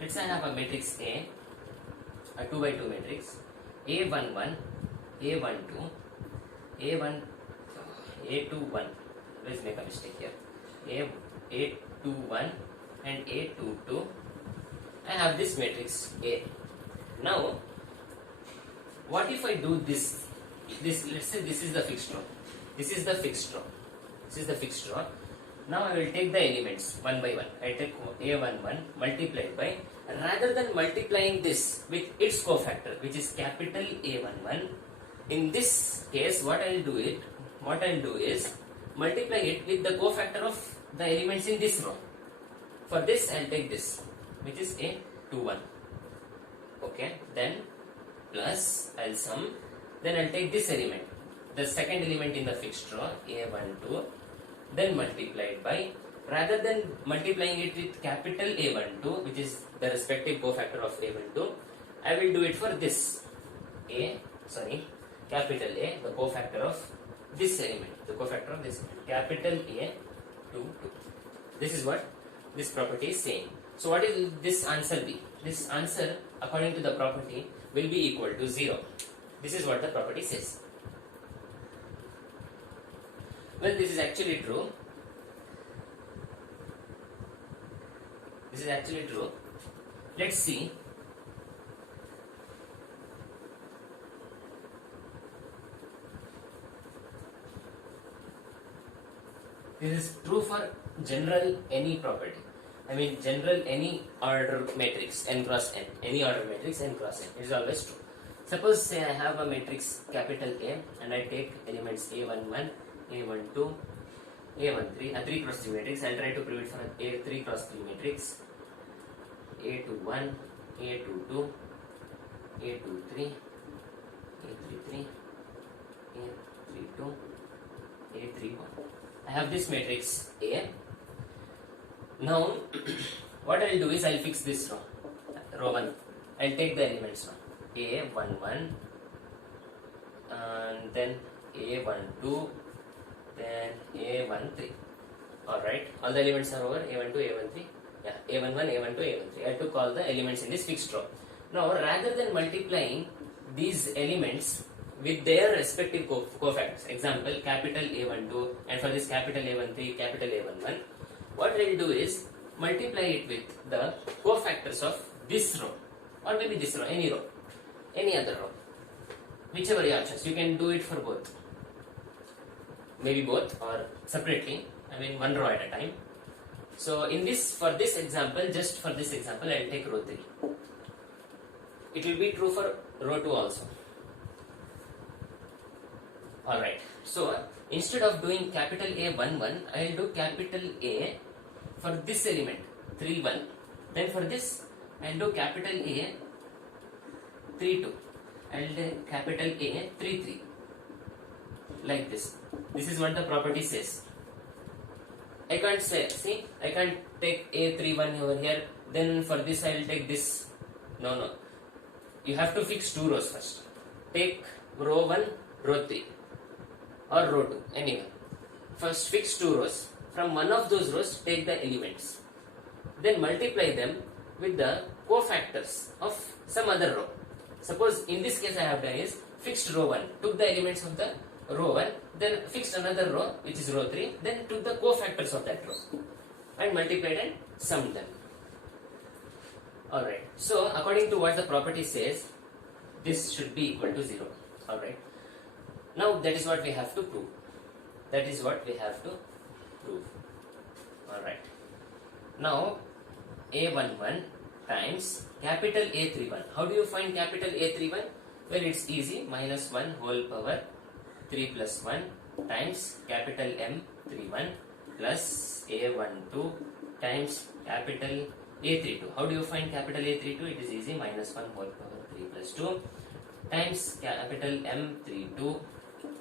Let's say I have a matrix A, a 2 by 2 matrix, A11, A12, A21. Let's make a mistake here. A21 and A22. I have this matrix A. Now, what if I do this? Let's say this is the fixed row. Now I will take the elements one by one. I take A11 multiplied by, rather than multiplying this with its cofactor, which is capital A11, in this case what I will do is multiply it with the cofactor of the elements in this row. For this I will take this, which is A21. Okay, then plus I will sum, then I will take this element, the second element in the fixed row, A12, then multiplied by, rather than multiplying it with capital A12, which is the respective cofactor of A12, I will do it for this capital A, the cofactor of this element, capital A22. This is what this property is saying. So what will this answer be? This answer, according to the property, will be equal to 0. This is what the property says. Well, this is actually true. Let's see. This is true for general any property. I mean general any order matrix n cross n. Any order matrix n cross n. It is always true. Suppose say I have a matrix capital A and I take elements A11, A12, A13, a 3 cross 3 matrix. I'll try to prove it for a 3 cross 3 matrix. A21, A22, A23, A33, A32, A31. I have this matrix A. Now, what I will do is I will fix this row 1. I will take the elements now. A11, and then A12, then A13. Alright, all the elements are over. A12, A13. Yeah, A11, A12, A13. I took all the elements in this fixed row. Now, rather than multiplying these elements with their respective cofactors, example capital A12, and for this capital A13, capital A11, what I will do is multiply it with the cofactors of this row, or maybe this row, any other row. whichever you choose. You can do it for both, maybe both or separately, I mean one row at a time. So in this, for this example, just for this example, I will take row 3. It will be true for row 2 also. Alright, so instead of doing capital A 1 1, I will do capital A for this element 3 1. Then for this, I will do capital A 3 2. I will do capital A 3 3. Like this. This is what the property says. I can't say, see, I can't take A31 over here, then for this I will take this. No. You have to fix 2 rows first. Take row 1, row 3 or row 2, anyone. First fix 2 rows. From one of those rows, take the elements. Then multiply them with the cofactors of some other row. Suppose in this case I have done is fixed row 1, took the elements of the row 1, then fixed another row which is row 3, then took the cofactors of that row and multiplied and summed them. Alright, so according to what the property says, this should be equal to 0. Alright, now that is what we have to prove. Alright, now A11 times capital A31. How do you find capital A31? Well, it's easy, minus 1 whole power 3 plus 1 times capital M31 plus A12 times capital A32. How do you find capital A32? It is easy, minus 1 whole power 3 plus 2 times capital M32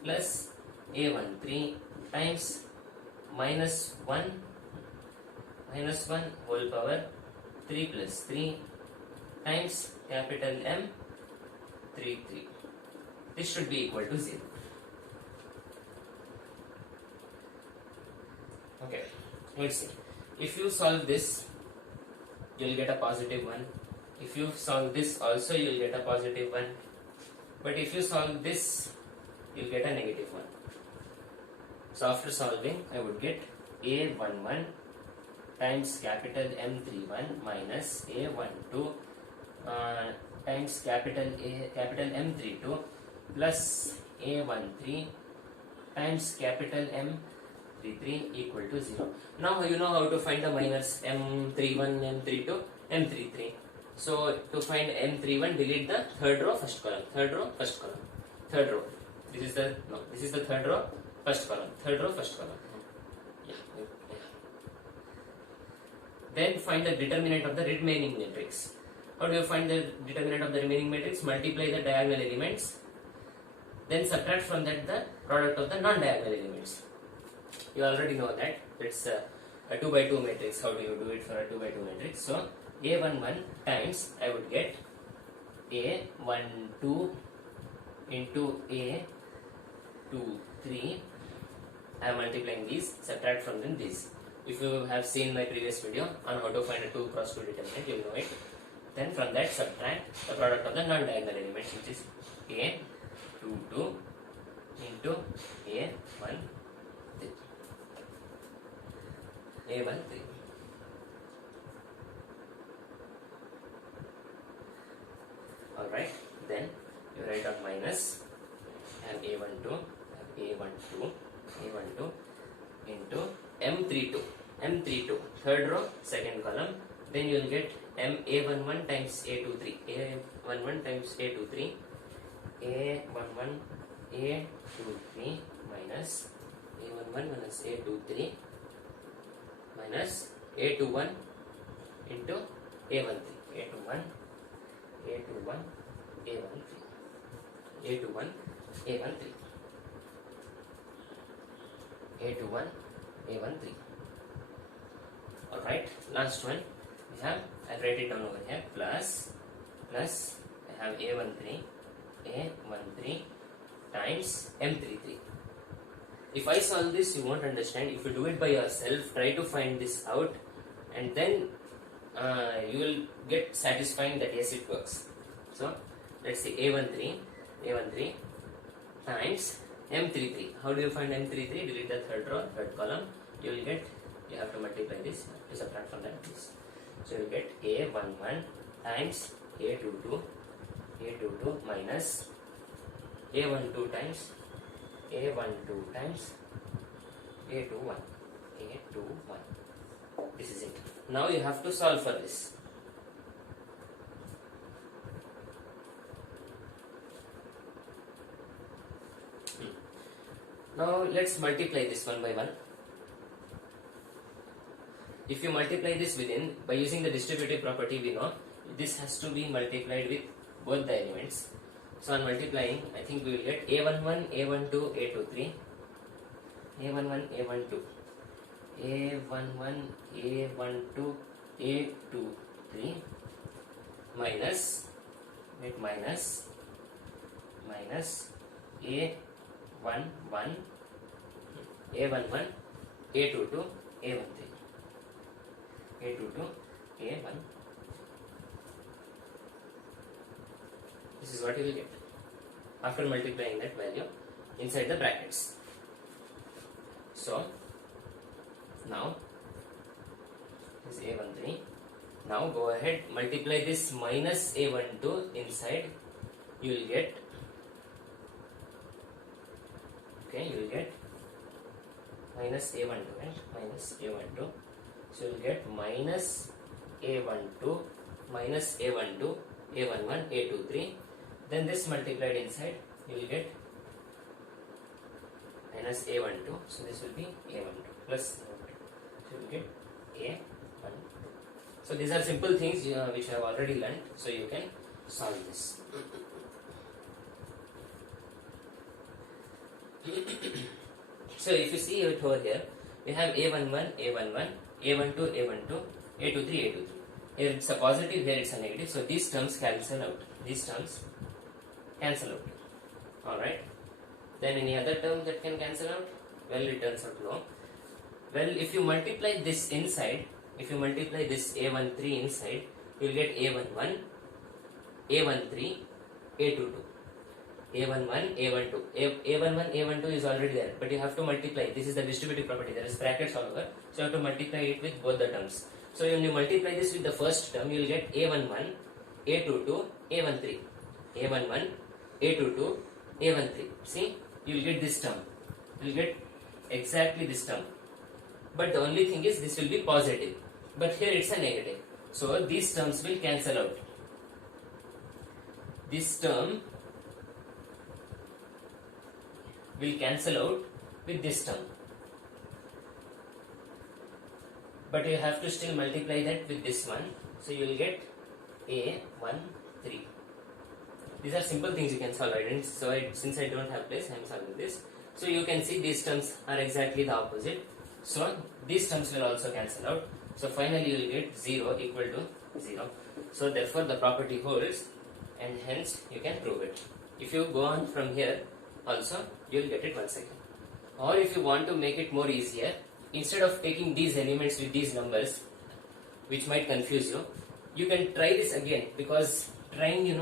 plus A13 times minus 1 whole power 3 plus 3 times capital M33. This should be equal to 0. Okay, let's see. If you solve this, you will get a positive 1. If you solve this also, you will get a positive 1. But if you solve this, you will get a negative 1. So after solving, I would get A11 times capital M31 minus A12 times capital M32 plus A13 times capital M33 equal to 0. Now you know how to find the minus M31, M32, M33. So to find M31, delete the third row, first column. Third row, first column. Third row. This is the third row, first column. Third row, first column. Yeah. Then find the determinant of the remaining matrix. How do you find the determinant of the remaining matrix? Multiply the diagonal elements. Then subtract from that the product of the non-diagonal elements. You already know that. It's a 2 by 2 matrix. How do you do it for a 2 by 2 matrix? So A11 times, I would get A12 into A23. I am multiplying these, subtract from them these. If you have seen my previous video on how to find a 2 cross 2 determinant, you know it. Then from that subtract the product of the non-diagonal elements, which is A22 into A13. Alright, then you write on minus, have A12 into M32, third row, second column. Then you will get A11 times A23, A11 times A23, A11 A23 minus A11 minus A23 minus A21 into A13, A21 A13. Alright, last one we have, I'll write it down over here, plus I have A13 times M33. If I solve this, you won't understand. If you do it by yourself, try to find this out, and then you will get satisfying that yes, it works. So let's see, A13 times M33. How do you find M33? Delete the third row, third column. You will get, you have to multiply this, to subtract from that this. So you get A11 times A22 minus A12 times A12 times A21. A21. This is it. Now you have to solve for this. Now let's multiply this one by one. If you multiply this within, by using the distributive property, we know this has to be multiplied with both the elements. So on multiplying, I think we will get A11, A12, A23, A11, A12, A11, A12, A23 minus minus A11, A11, A22, A13, A22, A1. This is what you will get after multiplying that value inside the brackets. So now this is A13. Now go ahead, multiply this minus A12 inside. You will get, okay, you will get minus A12, right? Minus A12. So you will get minus A12 minus A12, A11, A23. Then this multiplied inside, you will get minus A12. So this will be A12 plus A12. So you will get A12. So these are simple things which I have already learned. So you can solve this. So if you see it over here, we have A11, A11, A12, A12, A23, A23. Here it's a positive, here it's a negative. So these terms cancel out. These terms cancel out. Alright. Then any other term that can cancel out? Well, it turns out no. Well, if you multiply this inside, if you multiply this A13 inside, you will get A11, A13, A22. A11, A12. A11, A12 is already there, but you have to multiply. This is the distributive property. There is brackets all over, so you have to multiply it with both the terms. So when you multiply this with the first term, you will get A11, A22, A13. A11, A22, A13. See, you will get this term. You will get exactly this term. But the only thing is this will be positive. But here it's a negative. So these terms will cancel out. This term will cancel out with this term. But you have to still multiply that with this one. So you will get A13. These are simple things you can solve. Since I don't have place, I am solving this. So you can see these terms are exactly the opposite. So these terms will also cancel out. So finally you will get 0 equal to 0. So therefore the property holds, and hence you can prove it. If you go on from here also, you will get it once again. Or if you want to make it more easier, instead of taking these elements with these numbers, which might confuse you, you can try this again, because trying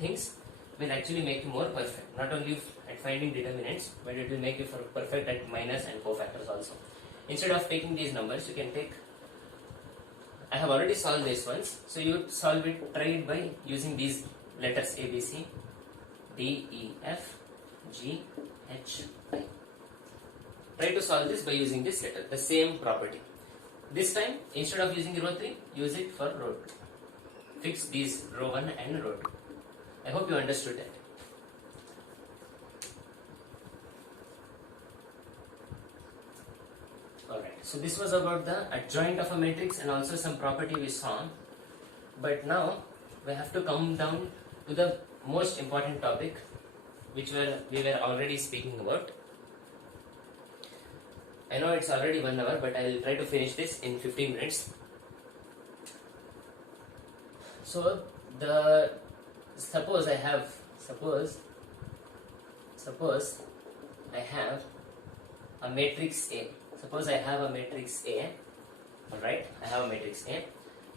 things will actually make you more perfect. Not only at finding determinants, but it will make you perfect at minus and cofactors also. Instead of taking these numbers, you can take, I have already solved this once, so you solve it, try it by using these letters A, B, C, D, E, F, G, H, I. Try to solve this by using this letter, the same property. This time, instead of using row 3, use it for row 2. Fix these row 1 and row 2. I hope you understood that. Alright, so this was about the adjoint of a matrix and also some property we saw. But now we have to come down to the most important topic, which we were already speaking about. I know it's already 1 hour, but I will try to finish this in 15 minutes. So suppose I have a matrix A. Suppose I have a matrix A. Alright, I have a matrix A.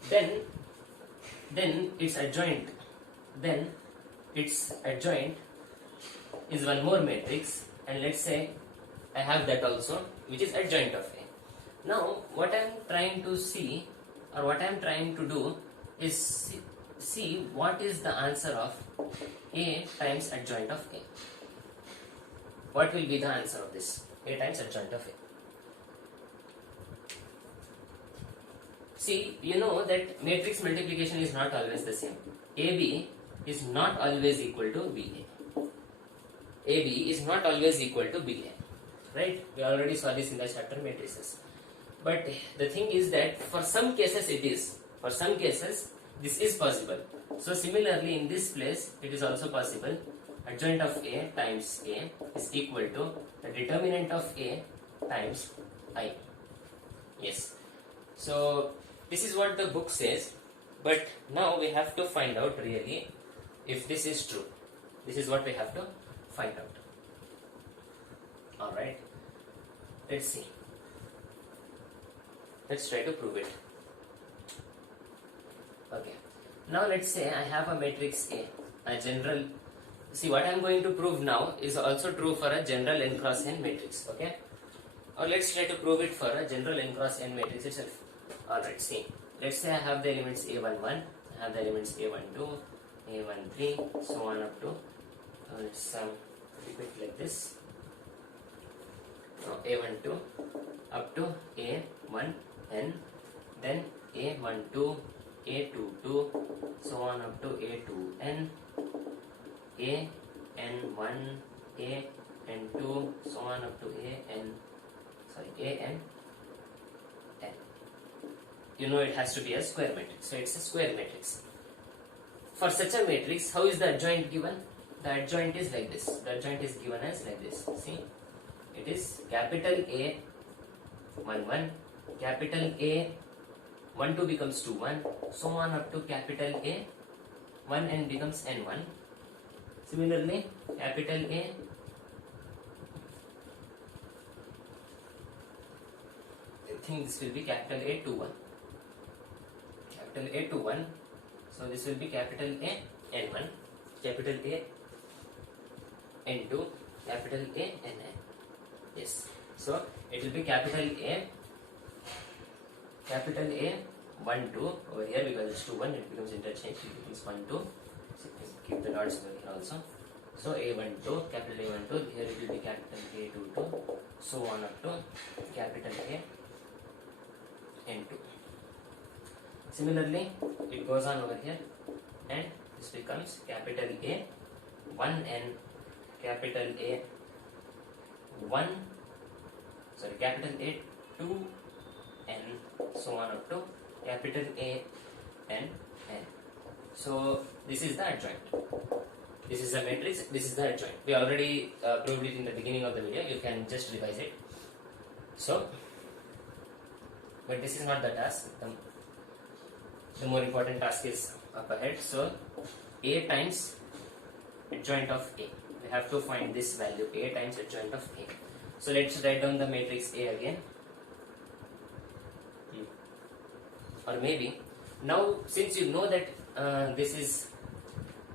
Then its adjoint. Then its adjoint is one more matrix, and let's say I have that also, which is adjoint of A. Now, what I am trying to see, or what I am trying to do, is see what is the answer of A times adjoint of A. What will be the answer of this? A times adjoint of A. See, you know that matrix multiplication is not always the same. AB is not always equal to BA. AB is not always equal to BA. Right? We already saw this in the chapter matrices. But the thing is that for some cases it is. For some cases this is possible. So similarly in this place it is also possible. Adjoint of A times A is equal to the determinant of A times I. Yes. So this is what the book says. But now we have to find out really if this is true. This is what we have to find out. Alright. Let's see. Let's try to prove it. Okay. Now let's say I have a matrix A general. See, what I am going to prove now is also true for a general n cross n matrix. Okay. Or let's try to prove it for a general n cross n matrix itself. Alright, see. Let's say I have the elements A11, I have the elements A12, A13, so on up to, let's keep it like this. A12 up to A1n, then A12, A22, so on up to A2n, AN1, AN2, so on up to AN. You know it has to be a square matrix, so it's a square matrix. For such a matrix, how is the adjoint given? The adjoint is like this. The adjoint is given as like this. See, it is capital A 1 1, capital A 1 2 becomes 2 1, so on up to capital A 1 n becomes n1. Similarly, capital A I think this will be capital A 2 1. Capital A 2 1. So this will be capital A n1, capital A n2, capital A nn. Yes. So it will be capital A 1 2 over here because it's 2 1. It becomes interchange. It becomes 1 2. So keep the dots over here also. So A12, capital A12. Here it will be capital A22. So on up to capital A n2. Similarly, it goes on over here and this becomes capital A 1n, capital A 1, sorry, capital A 2n, so on up to capital A n n. So this is the adjoint. This is a matrix, this is the adjoint. We already proved it in the beginning of the video, you can just revise it. So, but this is not the task. The more important task is up ahead. So A times adjoint of A. We have to find this value, A times adjoint of A. So let's write down the matrix A again. Or maybe, now since you know that this is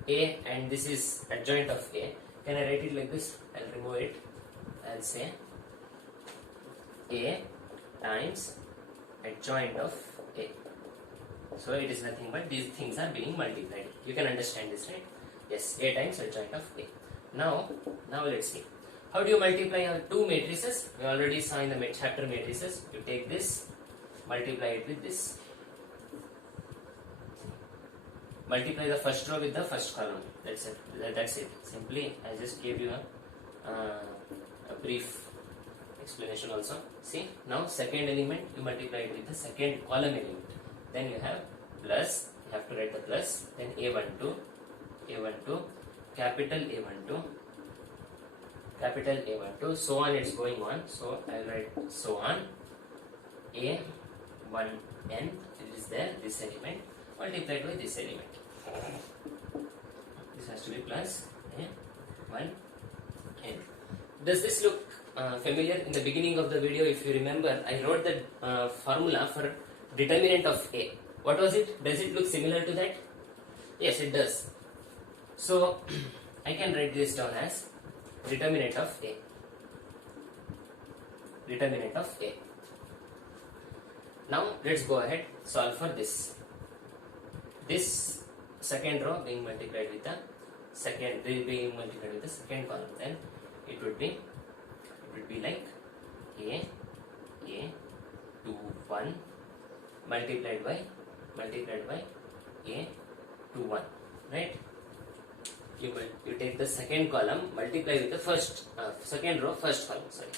A and this is adjoint of A, can I write it like this? I'll remove it. I'll say A times adjoint of A. So it is nothing but these things are being multiplied. You can understand this, right? Yes, A times adjoint of A. Now let's see. How do you multiply two matrices? We already saw in the chapter matrices. You take this, multiply it with this. Multiply the first row with the first column. That's it. That's it. Simply, I just gave you a brief explanation also. See, now second element you multiply it with the second column element. Then you have plus, you have to write the plus, then A12, capital A12, capital A12, so on it's going on. So I will write so on, A1n, it is there, this element, multiplied by this element. This has to be plus A1n. Does this look familiar? In the beginning of the video, if you remember, I wrote the formula for determinant of A. What was it? Does it look similar to that? Yes, it does. So I can write this down as determinant of A. Determinant of A. Now let's go ahead, solve for this. This second row being multiplied with the second column, then it would be like a 2 1 multiplied by a 2 1, right? You take the second column, multiply with the first second row first column, sorry.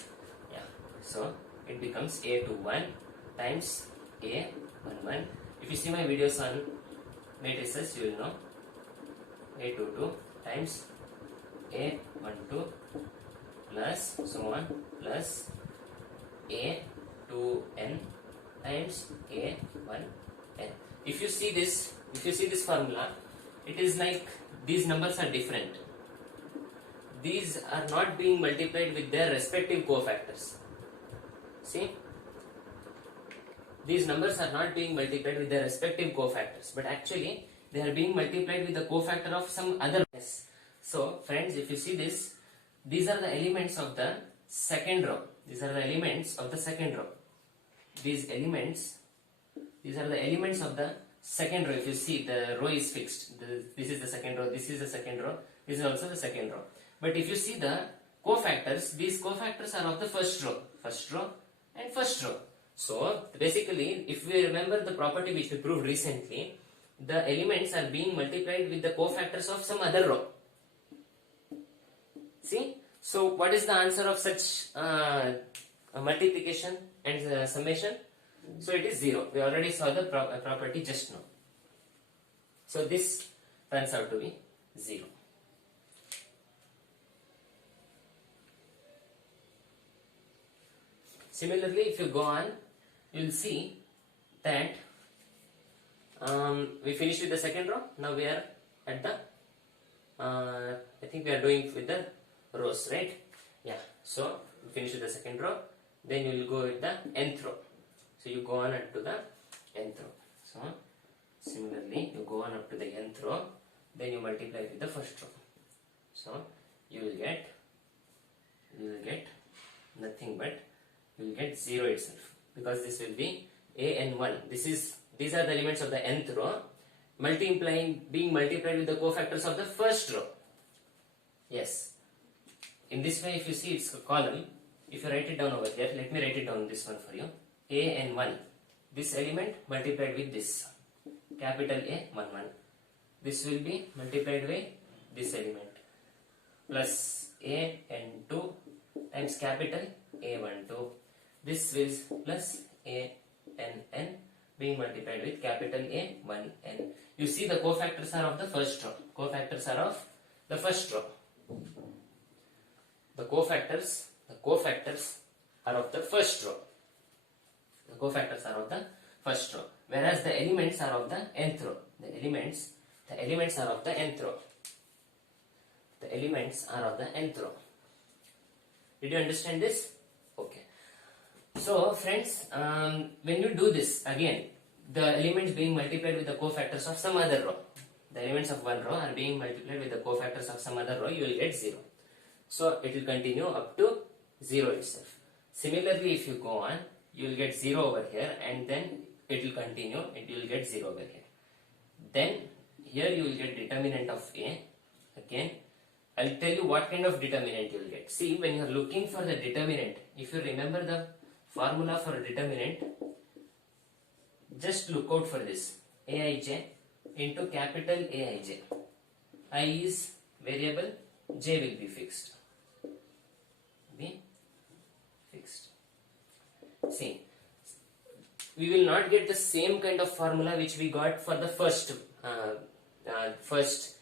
Yeah, so it becomes a 2 1 times a 1 1. If you see my videos on matrices, you will know a 2 2 times a 1 2 plus so on plus a 2 n times a 1 n. If you see this formula, it is like these numbers are different. These are not being multiplied with their respective cofactors. See, these numbers are not being multiplied with their respective cofactors, but actually they are being multiplied with the cofactor of some other. So friends, if you see this, these are the elements of the second row. These are the elements of the second row. These are the elements of the second row. If you see, the row is fixed. This is the second row, this is the second row, this is also the second row. But if you see the cofactors, these cofactors are of the first row and first row. So basically, if we remember the property which we proved recently, the elements are being multiplied with the cofactors of some other row. See? So what is the answer of such multiplication and summation? So it is 0. We already saw the property just now. So this turns out to be 0. Similarly, if you go on, you will see that we finished with the second row. Now we are at the I think we are doing with the rows, right? Yeah. So we finish with the second row. Then you will go with the nth row. So you go on up to the nth row. So similarly, you go on up to the nth row. Then you multiply with the first row. So you will get nothing but you will get 0 itself, because this will be a n 1. These are the elements of the nth row being multiplied with the cofactors of the first row. Yes. In this way, if you see it's a column, if you write it down over here, let me write it down this one for you. A n 1. This element multiplied with this capital A 1 1. This will be multiplied by this element plus A n 2 times capital A 1 2. This is plus A n n being multiplied with capital A 1 n. You see the cofactors are of the first row. Cofactors are of the first row. The cofactors are of the first row. The cofactors are of the first row, whereas the elements are of the nth row. The elements are of the nth row. The elements are of the nth row. Did you understand this? Okay. So friends, when you do this again, the elements being multiplied with the cofactors of some other row. The elements of one row are being multiplied with the cofactors of some other row. You will get 0. So it will continue up to 0 itself. Similarly, if you go on, you will get 0 over here, and then it will continue. It will get 0 over here. Then here you will get determinant of A. Again, I will tell you what kind of determinant you will get. See, when you are looking for the determinant, if you remember the formula for a determinant, just look out for this. Aij into capital Aij. I is variable, j will be fixed. See, we will not get the same kind of formula which we got for the first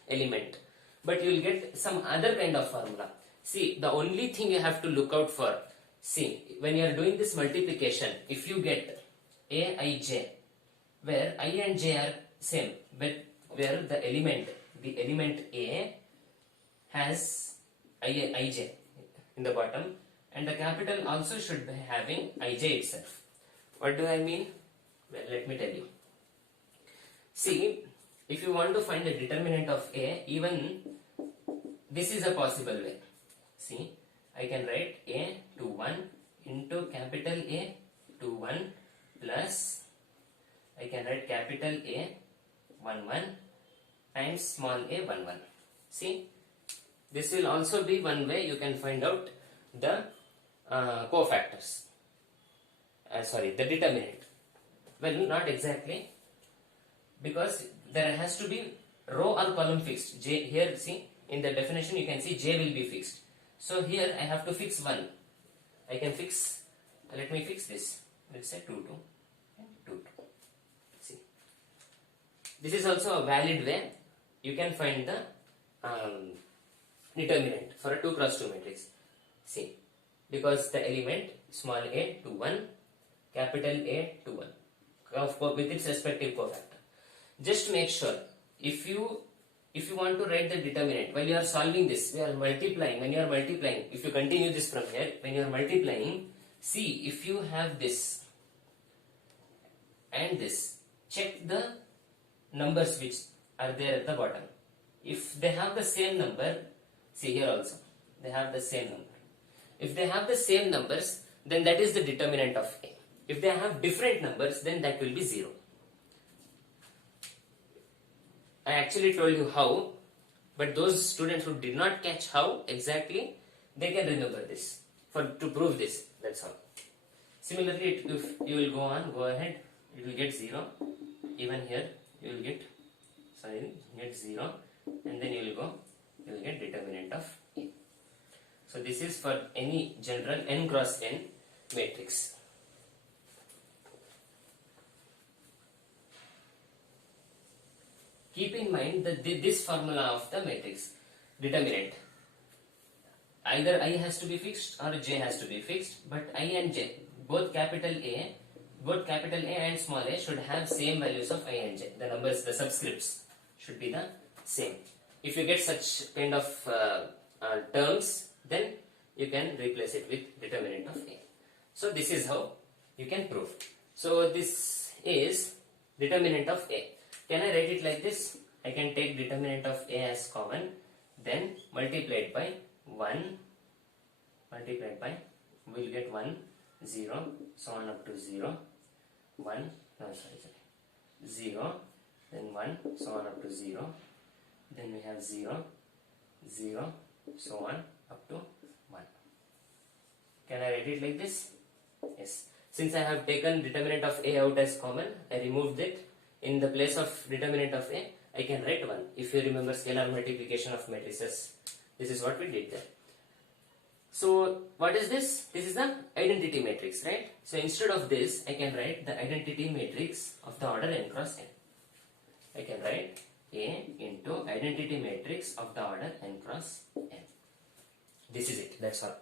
element, but you will get some other kind of formula. See, the only thing you have to look out for, see, when you are doing this multiplication, if you get Aij, where I and j are same, but where the element A has Ij in the bottom, and the capital also should be having Ij itself. What do I mean? Well, let me tell you. See, if you want to find the determinant of A, even this is a possible way. See, I can write A 2 1 into capital A 2 1 plus I can write capital A 1 1 times small a 1 1. See, this will also be one way you can find out the cofactors. The determinant. Well, not exactly, because there has to be row or column fixed. J here, see, in the definition you can see J will be fixed. So here I have to fix 1. I can fix, let me fix this. Let's say 2 2 and 2 2. See, this is also a valid way you can find the determinant for a 2 cross 2 matrix. See, because the element small a to 1, capital A to 1 with its respective cofactor. Just make sure, if you want to write the determinant while you are solving this, we are multiplying. When you are multiplying, if you continue this from here, when you are multiplying, see, if you have this and this, check the numbers which are there at the bottom. If they have the same number, see here also, they have the same number. If they have the same numbers, then that is the determinant of A. If they have different numbers, then that will be 0. I actually told you how, but those students who did not catch how exactly, they can remember this to prove this. That's all. Similarly, if you will go ahead, it will get 0. Even here, you will get 0, and then you will get determinant of A. So this is for any general n cross n matrix. Keep in mind that this formula of the matrix determinant, either I has to be fixed or J has to be fixed, but I and J, both capital A and small a should have same values of I and J. The numbers, the subscripts should be the same. If you get such kind of terms, then you can replace it with determinant of A. So this is how you can prove. So this is determinant of A. Can I write it like this? I can take determinant of A as common, then multiplied by 1, we will get 1, 0, so on up to 0, 1, 0, then 1, so on up to 0, then we have 0, 0, so on up to 1. Can I write it like this? Yes. Since I have taken determinant of A out as common, I removed it. In the place of determinant of A, I can write 1. If you remember scalar multiplication of matrices, this is what we did there. So what is this? This is the identity matrix, right? So instead of this, I can write the identity matrix of the order n cross n. I can write A into identity matrix of the order n cross n. This is it, that's all.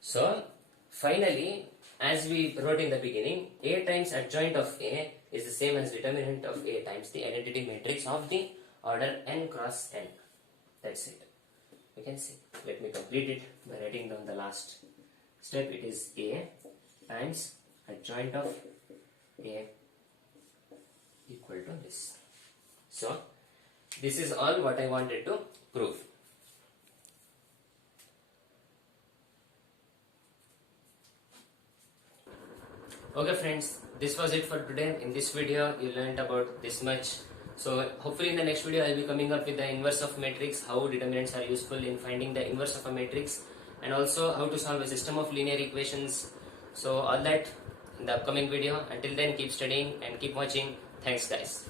So finally, as we wrote in the beginning, A times adjoint of A is the same as determinant of A times the identity matrix of the order n cross n. That's it. You can see. Let me complete it by writing down the last step. It is A times adjoint of A equal to this. So this is all what I wanted to prove. Okay friends, this was it for today. In this video you learned about this much. So hopefully in the next video I will be coming up with the inverse of matrix, how determinants are useful in finding the inverse of a matrix, and also how to solve a system of linear equations. So all that in the upcoming video. Until then, keep studying and keep watching. Thanks guys.